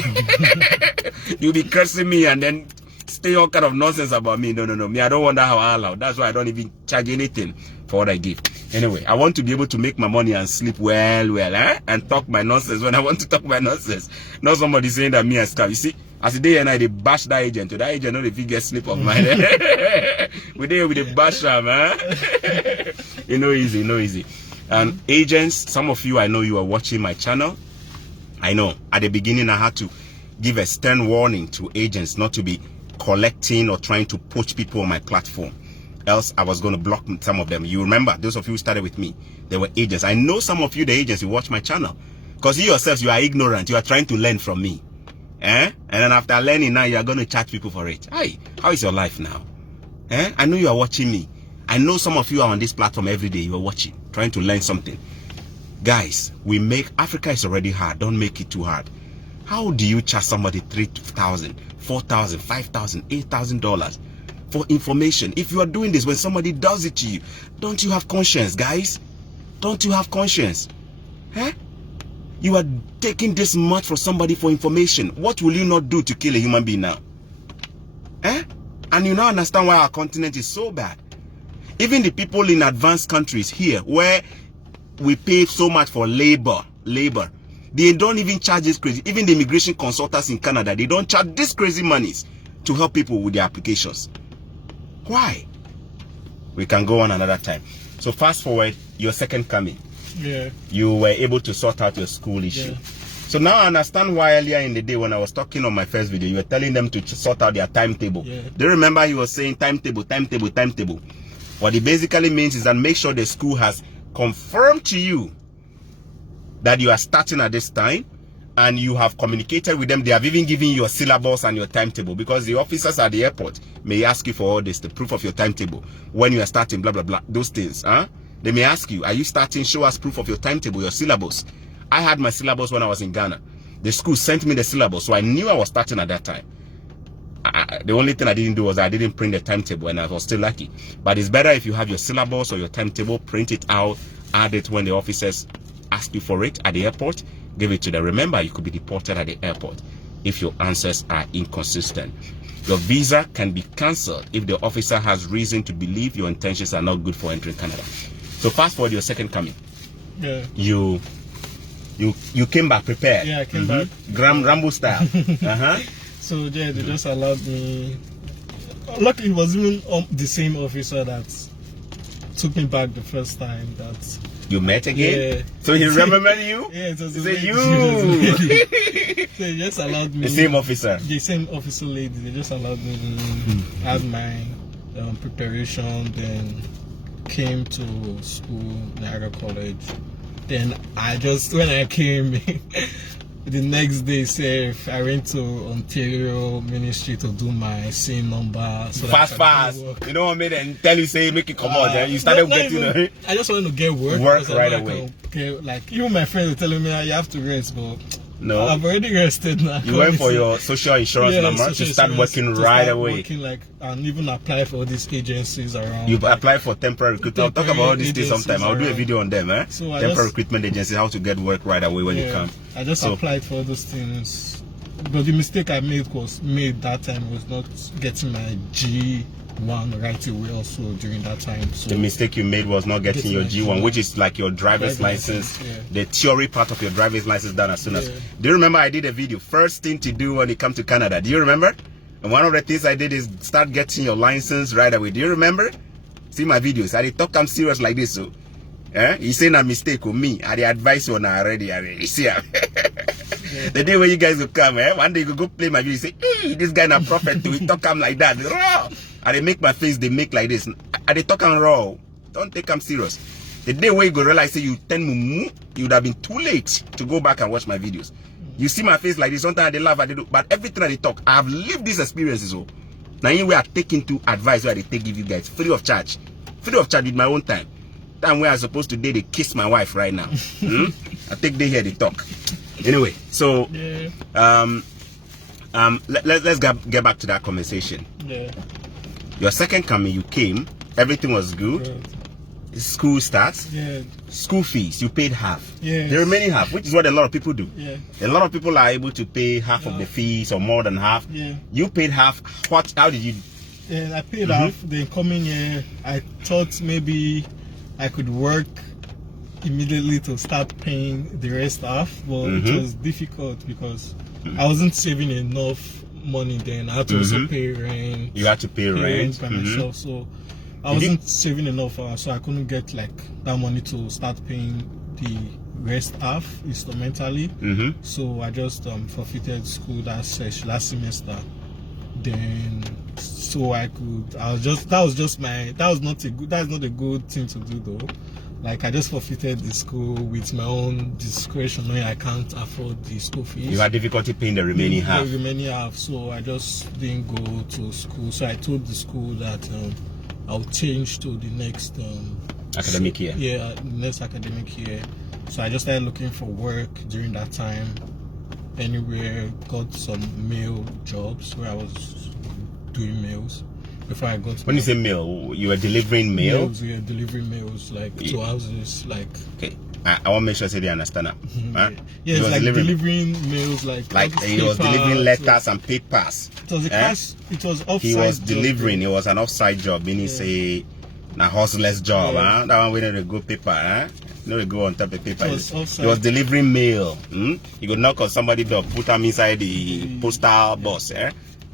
You'll be cursing me and then say all kind of nonsense about me. No. Me, I don't want that how I allow. That's why I don't even charge anything for what I give. Anyway, I want to be able to make my money and sleep well, and talk my nonsense when I want to talk my nonsense. Not somebody saying that me and scam. You see, as the day and I, they bash that agent. That agent, know if he gets sleep of mine. We there with the bash, man. You know, easy. And agents, some of you, I know you are watching my channel. I know at the beginning I had to give a stern warning to agents not to be collecting or trying to poach people on my platform. Else I was going to block some of them. You remember, those of you who started with me, they were agents. I know some of you, the agents, you watch my channel. Because you yourselves, you are ignorant. You are trying to learn from me. And then after learning now, you are going to charge people for it. Hi, how is your life now? I know you are watching me. I know some of you are on this platform every day. You are watching, trying to learn something. Guys, Africa is already hard. Don't make it too hard. How do you charge somebody $3,000, $4,000, $5,000, $8,000 for information? If you are doing this when somebody does it to you, don't you have conscience, guys? Don't you have conscience? You are taking this much for somebody for information. What will you not do to kill a human being now? And you now understand why our continent is so bad. Even the people in advanced countries here, where we pay so much for labor, They don't even charge this crazy. Even the immigration consultants in Canada, they don't charge this crazy monies to help people with their applications. Why? We can go on another time. So fast forward, your second coming. Yeah. You were able to sort out your school issue. Yeah. So now I understand why earlier in the day when I was talking on my first video, you were telling them to sort out their timetable. Yeah. Do you remember he was saying timetable, timetable, timetable? What it basically means is that make sure the school has confirmed to you that you are starting at this time, and you have communicated with them. They have even given you your syllabus and your timetable, because the officers at the airport may ask you for all this, the proof of your timetable, when you are starting, blah, blah, blah, those things. They may ask you, are you starting? Show us proof of your timetable, your syllabus. I had my syllabus when I was in Ghana. The school sent me the syllabus, so I knew I was starting at that time. The only thing I didn't do was I didn't print the timetable, and I was still lucky. But it's better if you have your syllabus or your timetable, print it out, add it when the officers ask you for it at the airport, give it to them. Remember, you could be deported at the airport if your answers are inconsistent. Your visa can be cancelled if the officer has reason to believe your intentions are not good for entering Canada. So fast forward your second coming. Yeah. You came back prepared. Yeah, I came back. Rambo style. So yeah, they just allowed me. Luckily, it was even the same officer that took me back the first time. That you met again. Yeah. So he remembered you. Yeah, it was you. So they just allowed me. The same officer. The same officer lady. They just allowed me to have my preparation. Then came to school, Niagara College. Then when I came, the next day, I went to Ontario Ministry to do my SIN number. So fast. You know what I mean? And tell you, say, make it come out. You started getting it. I just wanted to get work right away. Like, even my friends were telling me, you have to rest, but no, I've already rested now. You went for your social insurance number to start working right away. And even apply for all these agencies around. You've applied for temporary recruitment. I'll talk about all these things sometime. I'll do a video on them. So temporary recruitment agencies, how to get work right away when you come. I just applied for all those things. But the mistake I made that time was not getting my G1 right away also during that time. So the mistake you made was not getting your G1, which is like your driver's license, the theory part of your driver's license done as soon as. Do you remember I did a video, first thing to do when you come to Canada? Do you remember? And one of the things I did is start getting your license right away. Do you remember? See my videos. I did talk I'm serious like this. So you saying a mistake with me. I did advise you on already. You see the day when you guys will come, one day you go play my video, say, hey, this guy not prophet to talk I'm like that. Raw. And they make my face, they make like this. And they talk I'm raw. Don't take I'm serious. The day when you go realize say you tell mumu, you would have been too late to go back and watch my videos. You see my face like this, sometimes they laugh, they do, but every time they talk, I have lived these experiences. Now we are taking to advice where they give you guys free of charge with my own time. Time where I'm supposed to they kiss my wife right now. I take they here they talk. Anyway, so let's get back to that conversation. Your second coming, you came, everything was good. School starts. School fees, you paid half. The remaining half, which is what a lot of people do. A lot of people are able to pay half of the fees or more than half. You paid half. How did you? I paid half. Then coming here, I thought maybe I could work immediately to start paying the rest half, but it was difficult because I wasn't saving enough money then. I had to also pay rent. You had to pay rent by myself, so I wasn't saving enough, so I couldn't get like that money to start paying the rest half instrumentally. So I just forfeited school that semester. Then so that was not a good thing to do though. Like I just forfeited the school with my own discretion knowing I can't afford the school fees. You had difficulty paying the remaining half. The remaining half, so I just didn't go to school. So I told the school that I'll change to the next academic year. Yeah, next academic year. So I just started looking for work during that time. Anywhere, got some mail jobs where I was doing mails before I got. When you say mail, you were delivering mail? Yeah, delivering mails like to houses, like. Okay, I want to make sure they understand that. Yeah, it's like delivering mails, like he was delivering letters and papers. It was a class. It was offside. He was delivering. It was an offside job, meaning say, a hustler's job. That one we need a good paper. You know, they go on top of paper. It was offside. He was delivering mail. He could knock on somebody's door, put them inside the postal bus,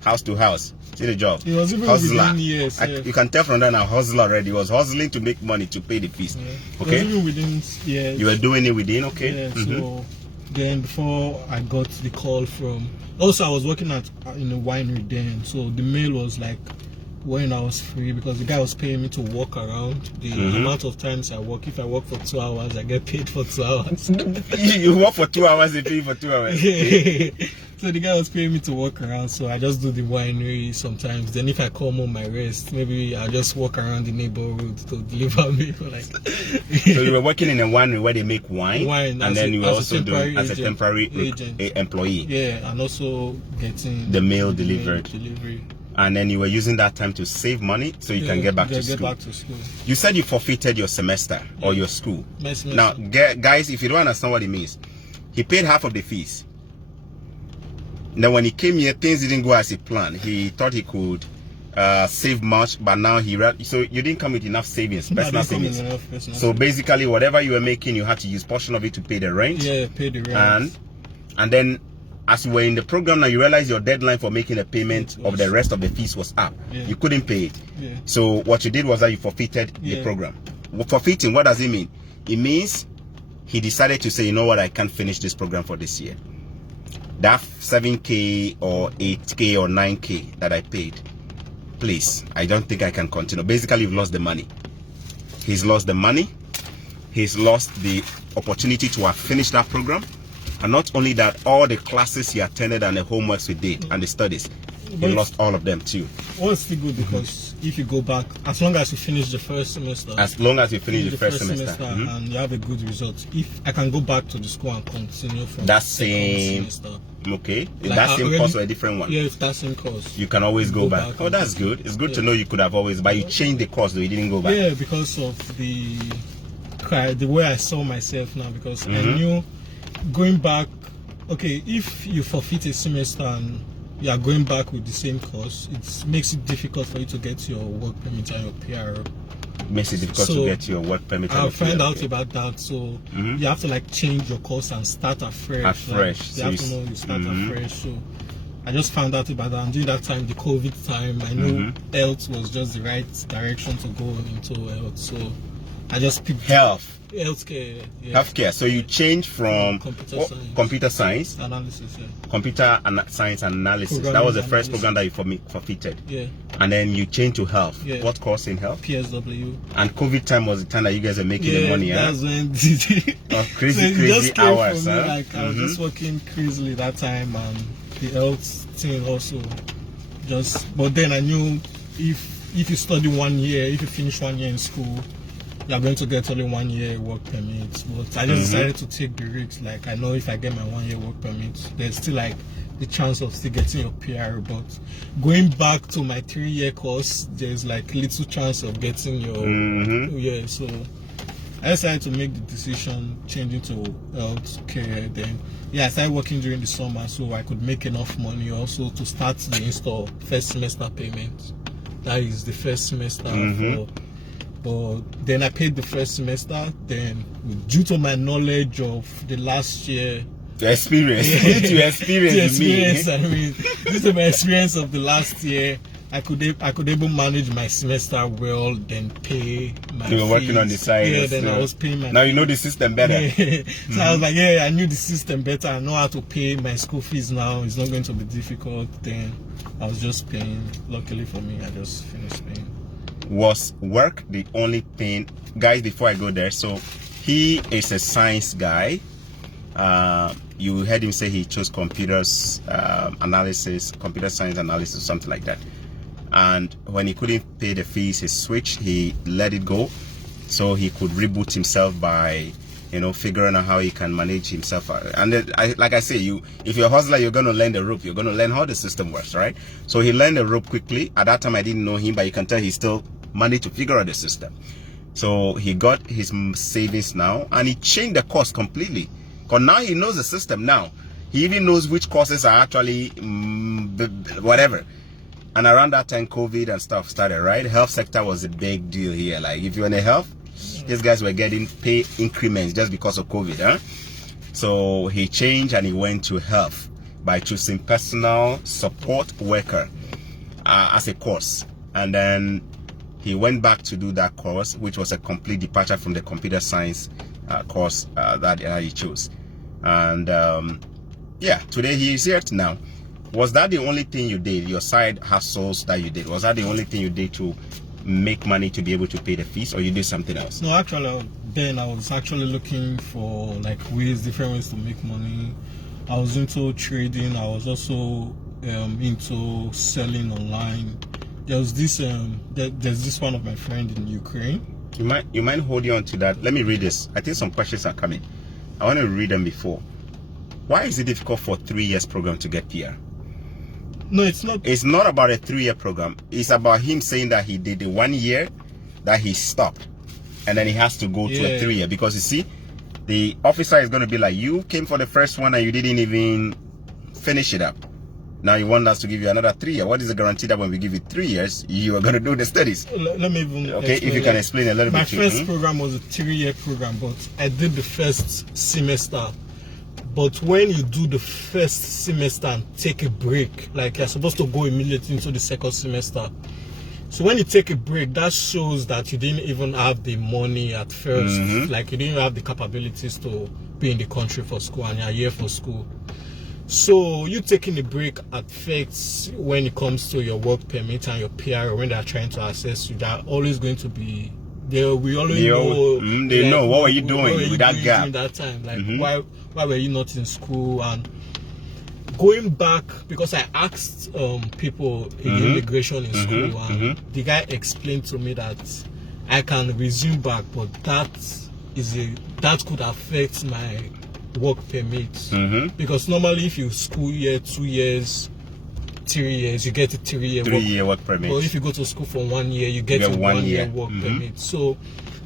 house to house. See the job. He was even hustler. within years. You can tell from that now, hustler already. He was hustling to make money to pay the fees. Yeah. Okay. It was even within years. You were doing it within, okay. Yeah. So then before I got the call from, also I was working in a winery then, so the mail was like when I was free, because the guy was paying me to walk around. The amount of times I work, if I work for 2 hours, I get paid for 2 hours. You work for 2 hours, they pay you for 2 hours. So the guy was paying me to walk around, so I just do the winery sometimes. Then if I come home, I rest. Maybe I just walk around the neighborhood to deliver me. Like. So you were working in a winery where they make wine, and then you were also doing as a temporary employee. Yeah, and also getting the mail delivered. And then you were using that time to save money so you can get back to school. You said you forfeited your semester or your school. Now, guys, if you don't understand what it means, he paid half of the fees. Now, when he came here, things didn't go as he planned. He thought he could save much, but now so you didn't come with enough savings, personal savings. So basically, whatever you were making, you had to use portion of it to pay the rent. Yeah, pay the rent. And then, as you were in the program now, you realize your deadline for making a payment of the rest of the fees was up. Yeah. You couldn't pay it. Yeah. So what you did was that you forfeited the program. Forfeiting, what does it mean? It means he decided to say, you know what, I can't finish this program for this year. That 7K or 8K or 9K that I paid, please, I don't think I can continue. Basically, you've lost the money. He's lost the money. He's lost the opportunity to have finished that program. And not only that, all the classes he attended and the homeworks we did and the studies, he lost all of them too. Well, it's still good because if you go back, as long as you finish the first semester, the first semester and you have a good result, if I can go back to the school and continue from that same semester. Okay, if like that same course or a different one. Yeah, if that same course, you can always go back. Oh, that's good. It's good to know you could have always, but you changed the course though, you didn't go back. Yeah, because of the way I saw myself now, because I knew going back, okay, if you forfeit a semester and you are going back with the same course, it makes it difficult for you to get your work permit and your PR. Makes it difficult to get your work permit. I'll find out about that. So you have to like change your course and start afresh. You have to know you start afresh. So I just found out about that. And during that time, the COVID time, I knew health was just the right direction to go into health. So I just picked healthcare. Yeah. Healthcare. So you changed from computer science analysis. Yeah. Computer science analysis. That was the first program that you forfeited. Yeah. And then you changed to health. Yeah. What course in health? PSW. And COVID time was the time that you guys are making the money. That's when crazy hours. Me, like I was just working crazily that time, and the health thing also but then I knew if you study 1 year, if you finish 1 year in school, you're going to get only 1 year work permit. But I just decided to take the risk. Like, I know if I get my 1 year work permit, there's still like the chance of still getting your PR. But going back to my 3-year course, there's like little chance of getting your So I decided to make the decision changing to healthcare. Then I started working during the summer so I could make enough money also to start the first semester payment. That is the first semester but then I paid the first semester. Then, due to my knowledge of the last year, the experience, I mean, due to my experience of the last year, I could able manage my semester well, then pay my You were working fees. on the side. Yeah, then I was paying my Now you know the system better. So I was like, I knew the system better. I know how to pay my school fees now. It's not going to be difficult. Then I was just paying. Luckily for me, I just finished paying. Was work the only thing, guys? Before I go there, so he is a science guy. You heard him say he chose computer science analysis, something like that. And when he couldn't pay the fees, he switched. He let it go, so he could reboot himself by, figuring out how he can manage himself. And then, like I say, if you're a hustler, you're going to learn the rope. You're going to learn how the system works, right? So he learned the rope quickly. At that time, I didn't know him, but you can tell he still managed to figure out the system. So he got his savings now, and he changed the course completely. Because now he knows the system now. He even knows which courses are actually whatever. And around that time, COVID and stuff started, right? Health sector was a big deal here. Like, if you're in the health, These guys were getting pay increments just because of COVID. Huh? So he changed and he went to health by choosing personal support worker as a course. And then he went back to do that course, which was a complete departure from the computer science course that he chose. And yeah, today he is here now. Was that the only thing you did? Your side hustles that you did? Was that the only thing you did to make money to be able to pay the fees, or you did something else? No, actually, then I was actually looking for like different ways to make money. I was into trading. I was also into selling online. There was this there's this one of my friend in Ukraine. You mind holding on to that? Let me read this. I think some questions are coming. I want to read them before. Why is it difficult for 3 years program to get PR? No, it's not. It's not about a 3 year program. It's about him saying that he did the 1 year, that he stopped, and then he has to go to a 3 year, because you see, the officer is going to be like, you came for the first one and you didn't even finish it up. Now you want us to give you another 3 year. What is the guarantee that when we give you 3 years, you are going to do the studies? Let me even if you can explain a little bit. My first program was a 3 year program, but I did the first semester. But when you do the first semester and take a break, like you're supposed to go immediately into the second semester. So when you take a break, that shows that you didn't even have the money at first. Like you didn't have the capabilities to be in the country for school, and you're here for school. So you taking a break affects when it comes to your work permit and your PR, when they're trying to assess you. They're always going to be there. We always know. They like, know what were you doing with that gap during that time. Like why were you not in school? And going back, because I asked people in immigration in school, and the guy explained to me that I can resume back, but that could affect my work permit, because normally if you school year 2 years, 3 years, you get a 3 year work permit. Or if you go to school for 1 year, you get a 1 year work permit. So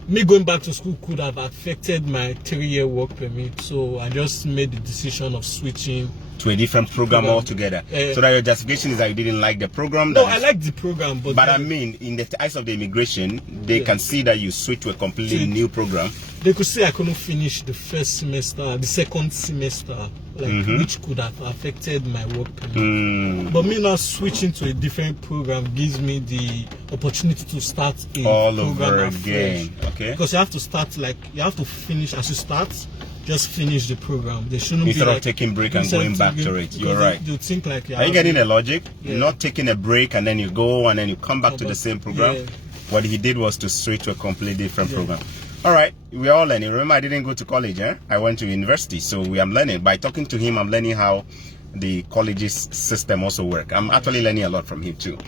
me going back to school could have affected my 3 year work permit. So I just made the decision of switching to a different program altogether. So that your justification is that you didn't like the program? No, I like the program. But I mean, in the eyes of the immigration, they can see that you switch to a completely new program. They could say I couldn't finish the first semester, the second semester, like which could have affected my work permit. But me now switching to a different program gives me the opportunity to start a all program over again. Okay. Because you have to start, like you have to finish as you start. Just finish the program. They shouldn't instead be of taking break and going back to it. You're right. You think like are you getting the logic? You're not taking a break and then you go and then you come back to the same program. What he did was to switch to a completely different program. All right, we're all learning. Remember, I didn't go to college. I went to university, so we are learning. By talking to him, I'm learning how the college's system also work. I'm actually learning a lot from him too.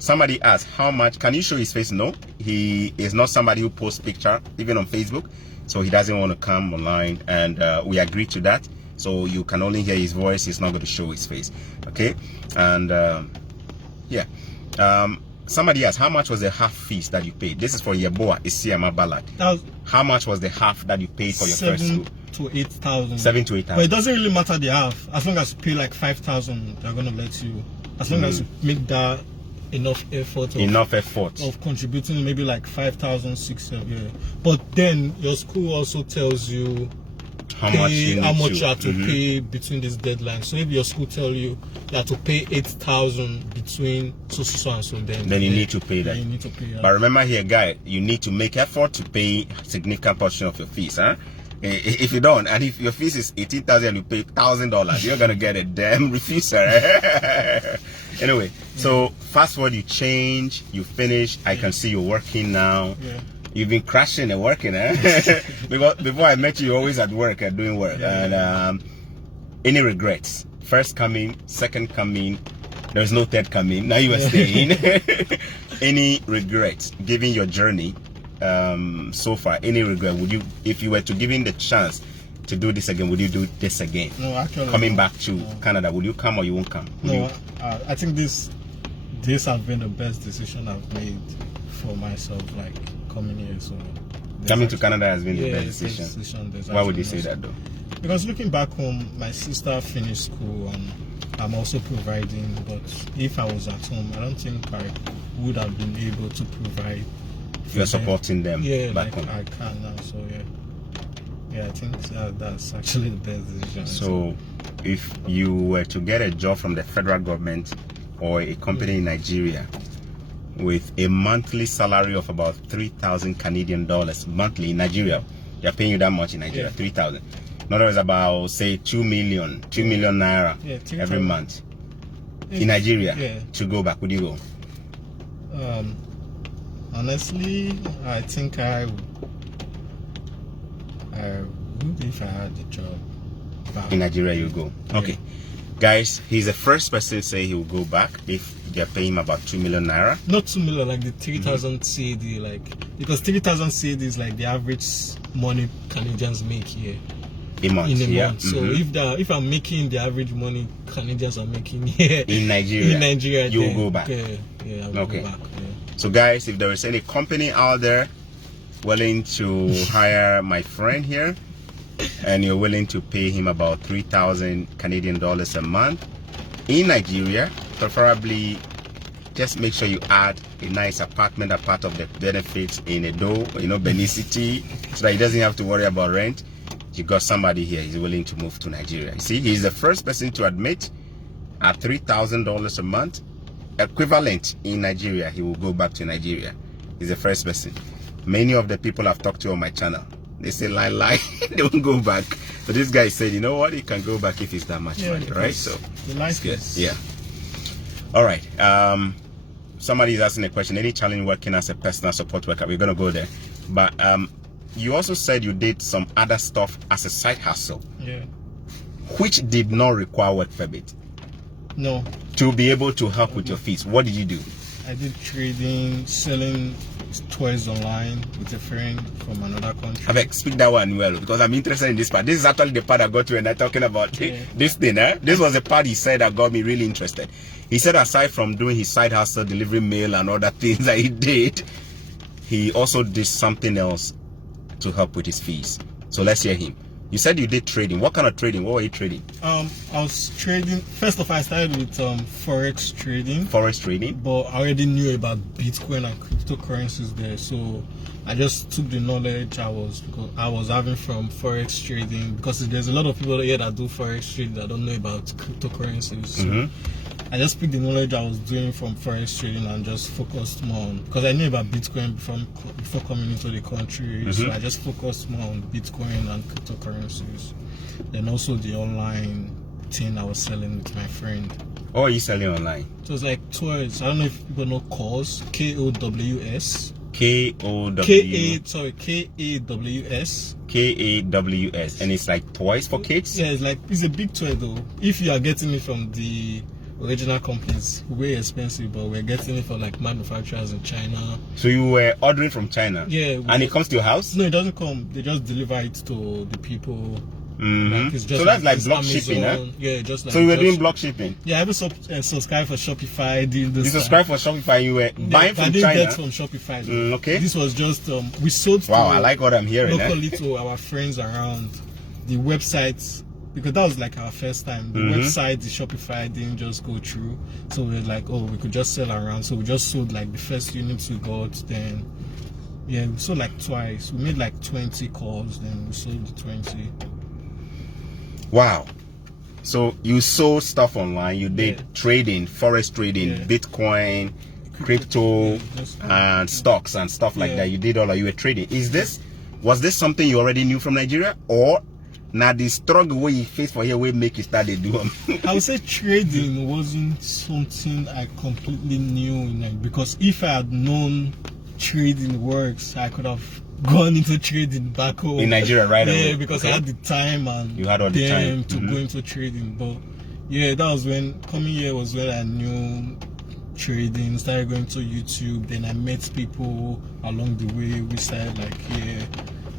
Somebody asked, how much? Can you show his face? No, he is not somebody who posts picture even on Facebook. So he doesn't want to come online, and we agreed to that. So you can only hear his voice. He's not going to show his face. Okay. And yeah. Somebody asked, how much was the half fees that you paid? This is for Yeboah Isiama Ballad. How much was the half that you paid for your first school? 7 to 8,000. 7 to 8,000. But it doesn't really matter the half. As long as you pay like 5,000, they're gonna let you. As long as you make that enough effort of contributing maybe like 5,000, 6,000. Yeah. But then your school also tells you how much you have to pay between these deadlines. So if your school tell you have to pay 8,000 between so and so, then you need to pay that. You need to pay that. But remember here, guy, you need to make effort to pay a significant portion of your fees, huh? If you don't, and if your fees is 18,000 and you pay $1,000, you're gonna get a damn refusal. Anyway, so fast forward, you change, you finish. I can see you're working now. Yeah. You've been crashing and working, because before I met you, you're always at work and doing work. And any regrets? First coming, second coming, there's no third coming. Now you are staying. Any regrets given your journey so far? Any regret? Would you, if you were to given the chance to do this again, would you do this again? No, actually. Coming back to Canada, would you come or you won't come? I think this has been the best decision I've made for myself, like coming here. So coming to Canada has been the best decision. Why would you say that though? Because looking back home, my sister finished school and I'm also providing. But if I was at home, I don't think I would have been able to provide You're supporting them back home. I can now, so yeah, I think that's actually the best decision. So if you were to get a job from the federal government or a company in Nigeria with a monthly salary of about 3,000 Canadian dollars monthly in Nigeria, they're paying you that much in Nigeria, 3,000. In other words, about say 2 million naira every month in Nigeria to go back. Would you go? Honestly, I think I would if I had the job back. In Nigeria, you go. Okay, guys, he's the first person to say he will go back if they're paying him about 2 million naira. Not 2 million, like the 3,000 CAD, because 3,000 CAD is like the average money Canadians make here in a month. So if I'm making the average money Canadians are making here in Nigeria, you'll go back. I will go back. So guys, if there is any company out there willing to hire my friend here, and you're willing to pay him about 3,000 Canadian dollars a month in Nigeria, preferably just make sure you add a nice apartment as part of the benefits in Edo, Benin City, so that he doesn't have to worry about rent. You got somebody here, he's willing to move to Nigeria. You see, he's the first person to admit at $3,000 a month, equivalent in Nigeria, he will go back to Nigeria. He's the first person. Many of the people I've talked to on my channel, they say lie, they won't go back. So this guy said, you know what, he can go back if it's that much money, right? So it's good. Yeah. All right. Somebody is asking a question. Any challenge working as a personal support worker? We're gonna go there. But you also said you did some other stuff as a side hustle. Yeah. Which did not require work permit. No. To be able to help with your fees. What did you do? I did trading, selling toys online with a friend from another country. I mean, speak that one well, because I'm interested in this part. This is actually the part I got to when I'm talking about this thing. This was the part he said that got me really interested. He said aside from doing his side hustle, delivering mail and other things that he did, he also did something else to help with his fees. So let's hear him. You said you did trading. What kind of trading? What were you trading? I was trading. First of all, I started with forex trading. Forex trading? But I already knew about Bitcoin and cryptocurrencies there, so I just took the knowledge I was having from forex trading, because there's a lot of people here that do forex trading that don't know about cryptocurrencies. So I just picked the knowledge I was doing from forex trading and just focused more on, because I knew about Bitcoin before coming into the country. So I just focused more on Bitcoin and cryptocurrencies. Then also the online thing I was selling with my friend. What are you selling online? So it's like toys. I don't know if people know KAWS. KAWS. KAWS. KAWS. And it's like toys for kids? Yeah, it's a big toy though. If you are getting it from the original companies, way expensive, but we're getting it for like manufacturers in China. So you were ordering from China? Yeah. And it comes to your house? No, it doesn't come. They just deliver it to the people. Like it's just so that's like block Amazon. shipping, huh? Yeah, just like. So you were doing block shipping? Yeah, I even subscribed for Shopify. You subscribed for Shopify, you were buying from China? I didn't get from Shopify. Okay. This was just, we sold wow, I like what I'm hearing. Locally to our friends around. The websites, because that was like our first time. The website, the Shopify didn't just go through. So we were like, oh, we could just sell around. So we just sold like the first units we got. Then, yeah, we sold like twice. We made like 20 calls. Then we sold the 20. Wow. So you sold stuff online. You did trading, forex trading, Bitcoin, crypto, and stocks and stuff like that. You did all of you were trading. Was this something you already knew from Nigeria, or now the struggle where you face for here will make you start to do them? I would say trading wasn't something I completely knew because if I had known trading works, I could have gone into trading back home in Nigeria right away. Yeah, because I had the time and you had all the time to go into trading. But yeah, that was when coming here was when I knew trading, started going to YouTube. Then I met people along the way. We started like, yeah,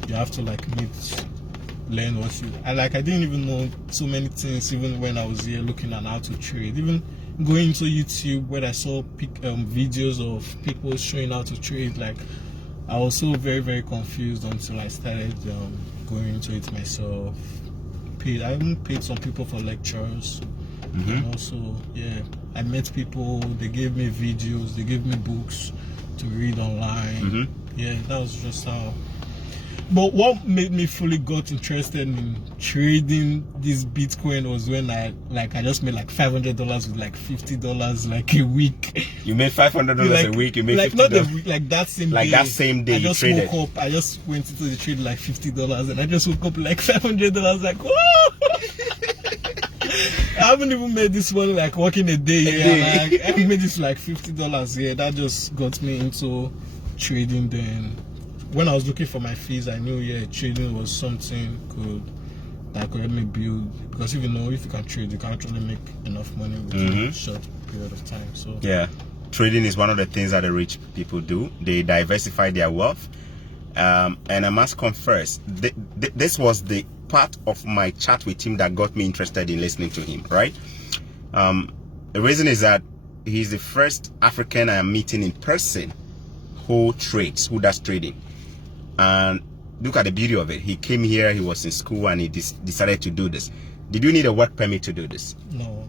you have to like learn what you I didn't even know so many things even when I was here looking at how to trade. Even going to YouTube where I saw videos of people showing how to trade, like I was so very, very confused until I started going into it myself. I even paid some people for lectures. And also, yeah, I met people, they gave me videos, they gave me books to read online. Yeah, that was just how. But what made me fully got interested in trading this Bitcoin was when I just made like $500 with like $50 like a week. You made $500 a week. You made like $50. not a week, like that same day. Like that same day I you just traded. woke up. I just went into the trade like $50, and I just woke up like $500. Like, whoa! I haven't even made this money like working a day. Yeah, like, I haven't made this like $50. Yeah, that just got me into trading. Then when I was looking for my fees, I knew trading was something that could help me build. Because if you can trade, you can actually make enough money within a short period of time. So yeah, trading is one of the things that the rich people do. They diversify their wealth. And I must confess, this was the part of my chat with him that got me interested in listening to him, right? The reason is that he's the first African I am meeting in person who does trading. And look at the beauty of it. He came here, he was in school, and he decided to do this. Did you need a work permit to do this? No.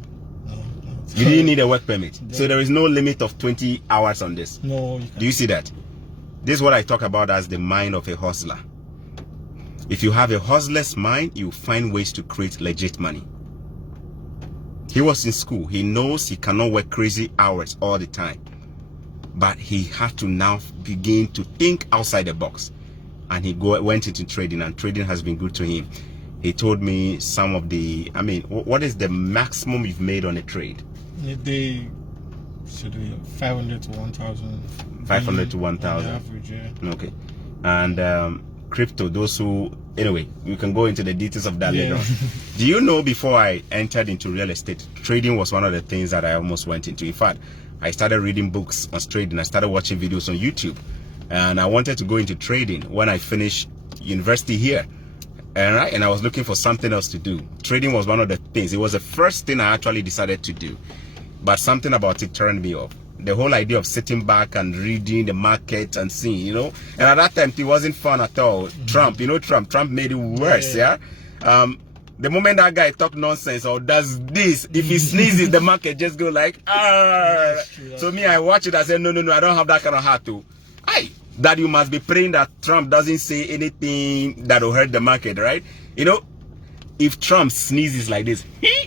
You didn't need a work permit. Yeah. So there is no limit of 20 hours on this. No. Do you see that? This is what I talk about as the mind of a hustler. If you have a hustler's mind, you find ways to create legit money. He was in school. He knows he cannot work crazy hours all the time. But he had to now begin to think outside the box. And he went into trading, and trading has been good to him. He told me some of the, what is the maximum you've made on a trade? In a day, should be 500 to 1,000. 500 to 1,000. Average, yeah. Okay. And crypto, those who, anyway, we can go into the details of that later on. Do you know, before I entered into real estate, trading was one of the things that I almost went into. In fact, I started reading books on trading. I started watching videos on YouTube. And I wanted to go into trading when I finished university here. And I was looking for something else to do. Trading was one of the things. It was the first thing I actually decided to do. But something about it turned me off. The whole idea of sitting back and reading the market and seeing, And at that time, it wasn't fun at all. Trump made it worse, yeah? The moment that guy talk nonsense or does this, if he sneezes, the market just go like, ah. So me, I watch it, I say, no, I don't have that kind of heart to. That you must be praying that Trump doesn't say anything that will hurt the market, right? If Trump sneezes like this,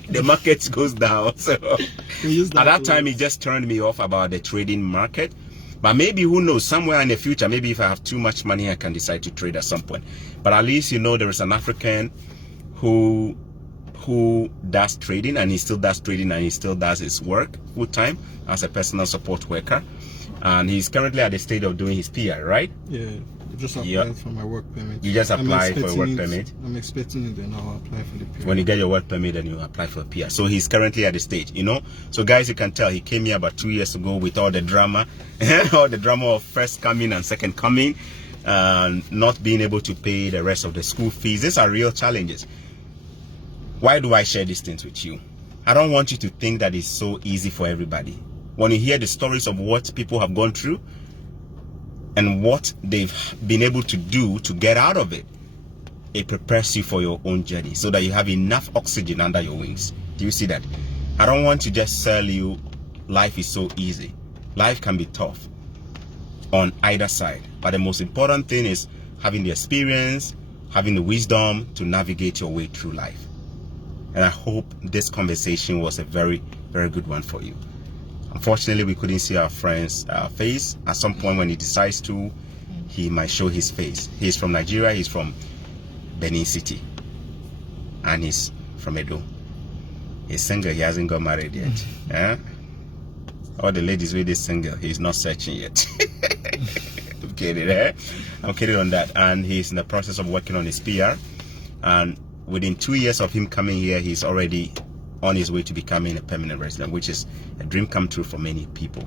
the market goes down. So at that time, it just turned me off about the trading market. But maybe, who knows, somewhere in the future, maybe if I have too much money, I can decide to trade at some point. But at least, there is an African who does trading, and he still does trading, and he still does his work full time as a personal support worker. And he's currently at the stage of doing his PR, right? Yeah, I just applied for my work permit. You just applied for a work permit? I'm expecting it, then I'll apply for the PR. When you get your work permit, then you apply for a PR. So he's currently at the stage, So guys, you can tell he came here about 2 years ago with all the drama, all the drama of first coming and second coming, not being able to pay the rest of the school fees. These are real challenges. Why do I share these things with you? I don't want you to think that it's so easy for everybody. When you hear the stories of what people have gone through and what they've been able to do to get out of it, it prepares you for your own journey so that you have enough oxygen under your wings. Do you see that? I don't want to just sell you life is so easy. Life can be tough on either side. But the most important thing is having the experience, having the wisdom to navigate your way through life. And I hope this conversation was a very, very good one for you. Unfortunately, we couldn't see our friend's face. At some point when he decides to, he might show his face. He's from Nigeria. He's from Benin City. And he's from Edo. He's single. He hasn't got married yet. All the ladies with this single, he's not searching yet. I'm kidding, I'm kidding on that. And he's in the process of working on his PR. And within 2 years of him coming here, he's already on his way to becoming a permanent resident, which is a dream come true for many people.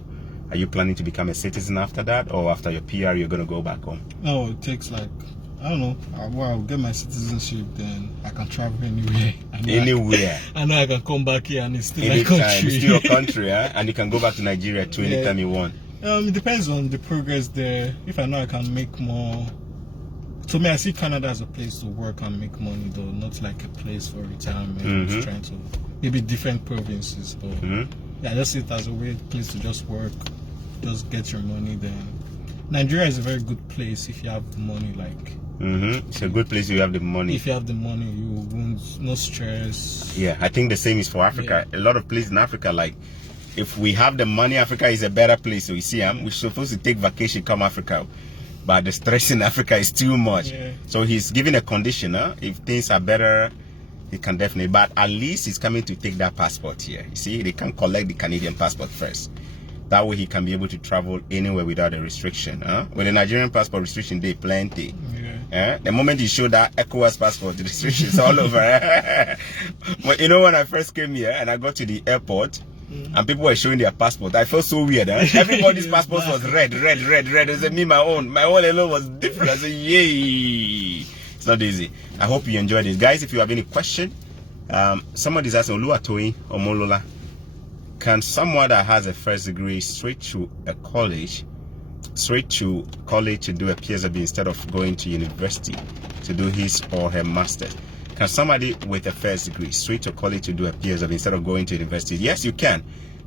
Are you planning to become a citizen after that, or after your PR you're going to go back home? No, it takes I don't know. I'll get my citizenship, then I can travel anywhere. I know I can come back here and it's still my country. It's still your country, and you can go back to Nigeria too anytime you want. It depends on the progress there. If I know I can make more. To me, I see Canada as a place to work and make money, though, not like a place for retirement. Just trying to maybe different provinces, but I just see it as a weird place to just work, just get your money, then Nigeria is a very good place if you have the money. Like, it's a good place if you have the money. If you have the money, you won't, no stress. Yeah, I think the same is for Africa. A lot of places in Africa, like, if we have the money, Africa is a better place. So you see, we're supposed to take vacation, come Africa, but the stress in Africa is too much. So he's giving a condition. If things are better, he can definitely. But at least he's coming to take that passport here. You see, they can collect the Canadian passport first. That way he can be able to travel anywhere without a restriction. With the Nigerian passport restriction, they plenty. The moment you show that ECOWAS passport, the restrictions all over. But you know, when I first came here and I got to the airport, and people were showing their passport, I felt so weird. Everybody's passport was red. It was me, my own alone was different. I said, yay! It's not easy. I hope you enjoyed it, guys. If you have any question, somebody's asking Oluwatoyin Omolola, can someone that has a first degree straight to college to do a PhD instead of going to university to do his or her master's? Can somebody with a first degree straight to college to do a PhD instead of going to university? Yes, you can.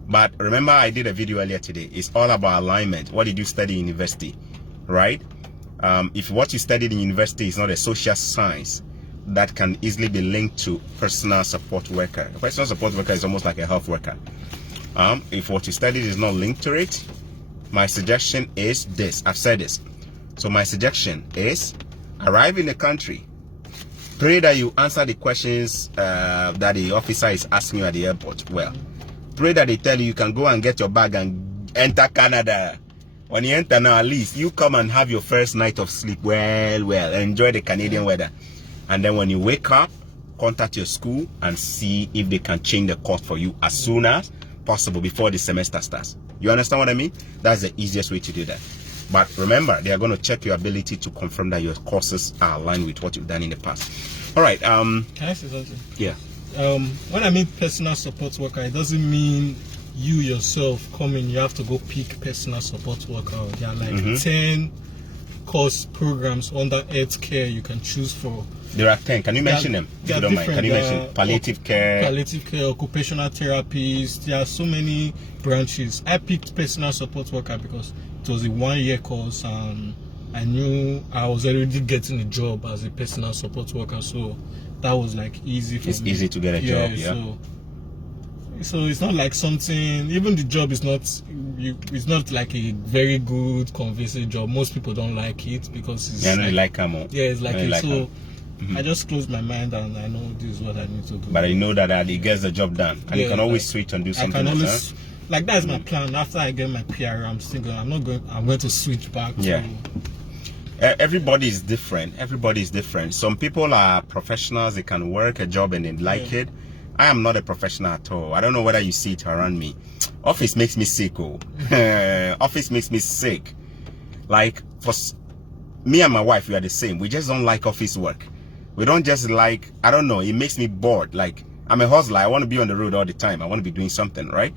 But remember, I did a video earlier today. It's all about alignment. What did you study in university, right? If what you studied in university is not a social science, that can easily be linked to personal support worker. A personal support worker is almost like a health worker. If what you studied is not linked to it, my suggestion is this. I've said this. So my suggestion is arrive in the country. Pray that you answer the questions that the officer is asking you at the airport. Well, pray that they tell you you can go and get your bag and enter Canada. When you enter now, at least you come and have your first night of sleep. Well, enjoy the Canadian weather. And then when you wake up, contact your school and see if they can change the course for you as soon as possible before the semester starts. You understand what I mean? That's the easiest way to do that. But remember, they are going to check your ability to confirm that your courses are aligned with what you've done in the past. All right. Can I say something? Yeah. When I mean personal support worker, it doesn't mean you yourself come in, you have to go pick personal support worker. There are like 10 course programs under healthcare you can choose for. There are 10. Can you mention them? If you don't mind. Can you mention palliative care, occupational therapies? There are so many branches. I picked personal support worker because it was a 1-year course and I knew I was already getting a job as a personal support worker, so that was like easy for me. It's easy to get a job, yeah. So it's not like something. Even the job is not. It's not like a very good convincing job. Most people don't like it because it's. Yeah, like more. Yeah, it's like it. So I just closed my mind and I know this is what I need to do. But I know that it gets the job done, and you can always switch and do something. I can always, like that's my plan. After I get my PR, I'm going to switch back. Yeah. Everybody is different. Some people are professionals. They can work a job and they like it. I am not a professional at all. I don't know whether you see it around me. Office makes me sick. Office makes me sick. Like, for me and my wife, we are the same. We just don't like office work. We don't just like, I don't know, it makes me bored. Like, I'm a hustler. I want to be on the road all the time. I want to be doing something, right?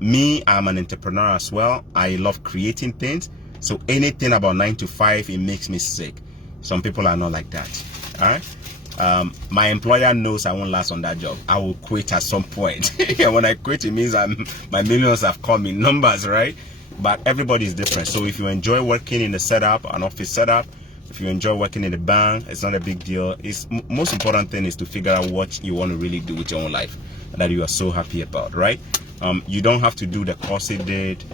Me, I'm an entrepreneur as well. I love creating things. So anything about 9 to 5, it makes me sick. Some people are not like that. All right? My employer knows I won't last on that job. I will quit at some point. And when I quit, it means my millions have come in numbers, right? But everybody is different. So if you enjoy working in the setup, an office setup, if you enjoy working in the bank, it's not a big deal. It's most important thing is to figure out what you want to really do with your own life that you are so happy about, right? You don't have to do the course he did.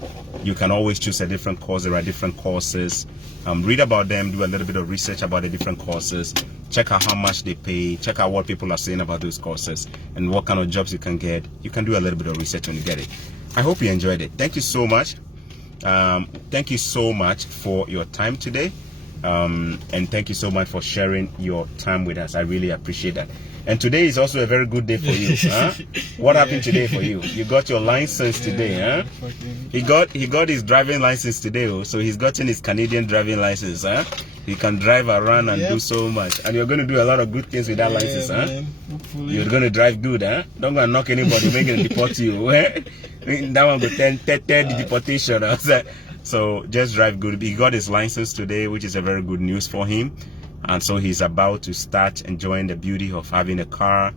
You can always choose a different course. There are different courses. Read about them, do a little bit of research about the different courses, check out how much they pay, check out what people are saying about those courses and what kind of jobs you can get. You can do a little bit of research when you get it. I hope you enjoyed it. Thank you so much. Thank you so much for your time today. And thank you so much for sharing your time with us. I really appreciate that. And today is also a very good day for you. Huh? What happened today for you? You got your license today, huh? He got his driving license today, so he's gotten his Canadian driving license, huh? He can drive around and do so much. And you're going to do a lot of good things with that license, huh? You're going to drive good, huh? Don't go and knock anybody, make it deport you. That one go 10 deportation. So just drive good. He got his license today, which is a very good news for him. And so he's about to start enjoying the beauty of having a car,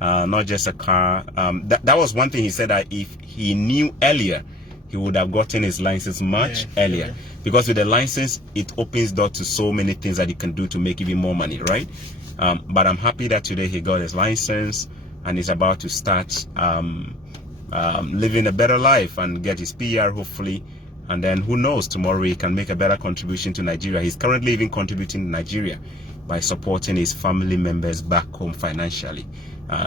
not just a car. That was one thing he said, that if he knew earlier, he would have gotten his license much earlier. Because with the license, it opens door to so many things that he can do to make even more money, right? But I'm happy that today he got his license and is about to start living a better life and get his PR, hopefully. And then who knows, tomorrow he can make a better contribution to Nigeria. He's currently even contributing to Nigeria by supporting his family members back home financially.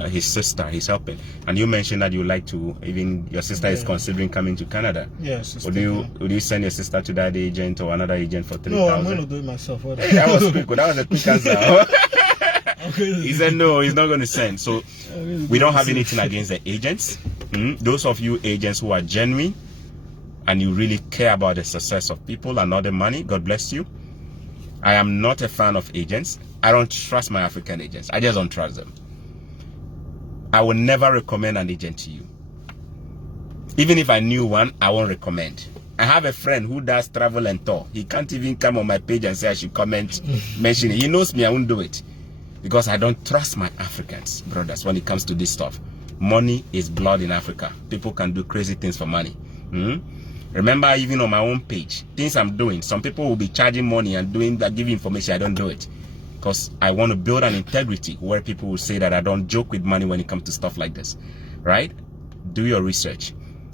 His sister, he's helping. And you mentioned that you like to, even your sister is considering coming to Canada. Yes. Would you send your sister to that agent or another agent for 3,000? No, I'm going to do it myself. Hey, that was quick. That was a quick answer. He said no, he's not going to send. So we don't have anything against the agents. Those of you agents who are genuine and you really care about the success of people and not the money, God bless you. I am not a fan of agents. I don't trust my African agents. I just don't trust them. I will never recommend an agent to you. Even if I knew one, I won't recommend. I have a friend who does travel and tour. He can't even come on my page and say I should comment, mention it. He knows me, I won't do it. Because I don't trust my Africans, brothers, when it comes to this stuff. Money is blood in Africa. People can do crazy things for money. Remember, even on my own page, things I'm doing, some people will be charging money and doing that, giving information. I don't do it. Because I want to build an integrity where people will say that I don't joke with money when it comes to stuff like this. Right? Do your research.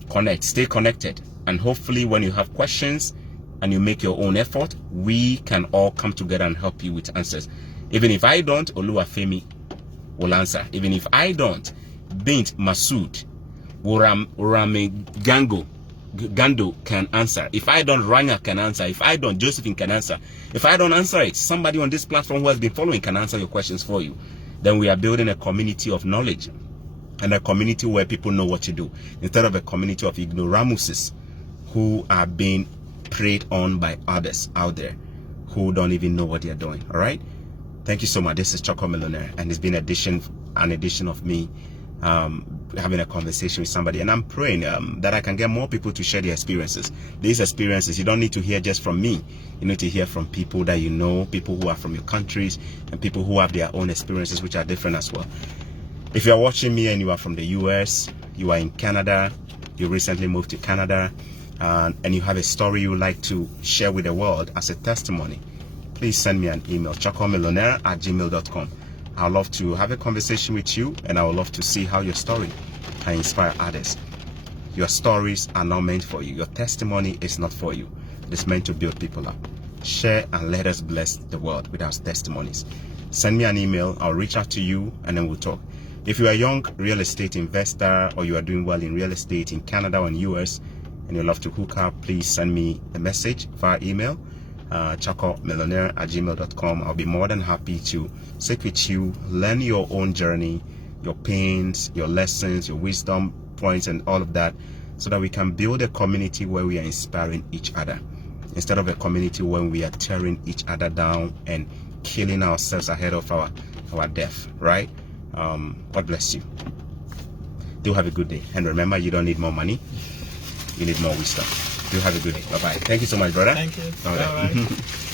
Connect. Stay connected. And hopefully when you have questions and you make your own effort, we can all come together and help you with answers. Even if I don't, Oluwafemi will answer. Even if I don't, Bint Masood, Gando can answer. If I don't, Ranga can answer. If I don't, Josephine can answer. If I don't answer it, somebody on this platform who has been following can answer your questions for you. Then we are building a community of knowledge and a community where people know what to do, instead of a community of ignoramuses who are being preyed on by others out there who don't even know what they are doing. All right. Thank you so much. This is Choco Millionaire, and it's been an edition of me having a conversation with somebody, and I'm praying that I can get more people to share their experiences. These experiences, you don't need to hear just from me. You need to hear from people that you know, people who are from your countries, and people who have their own experiences which are different as well. If you are watching me and you are from the US, you are in Canada, you recently moved to Canada, and you have a story you would like to share with the world as a testimony, please send me an email, chocomillionaire@gmail.com. I'd love to have a conversation with you, and I would love to see how your story can inspire others. Your stories are not meant for you. Your testimony is not for you. It's meant to build people up. Share and let us bless the world with our testimonies. Send me an email. I'll reach out to you, and then we'll talk. If you are a young real estate investor, or you are doing well in real estate in Canada or in US, and you'd love to hook up, please send me a message via email, chocomillionaire@gmail.com. I'll be more than happy to sit with you, learn your own journey, your pains, your lessons, your wisdom points, and all of that, so that we can build a community where we are inspiring each other, instead of a community where we are tearing each other down and killing ourselves ahead of our death. Right? God bless you. Do have a good day, and remember, you don't need more money, you need more wisdom. Do have a good day. Bye bye. Thank you so much, brother. Thank you. All right. Bye.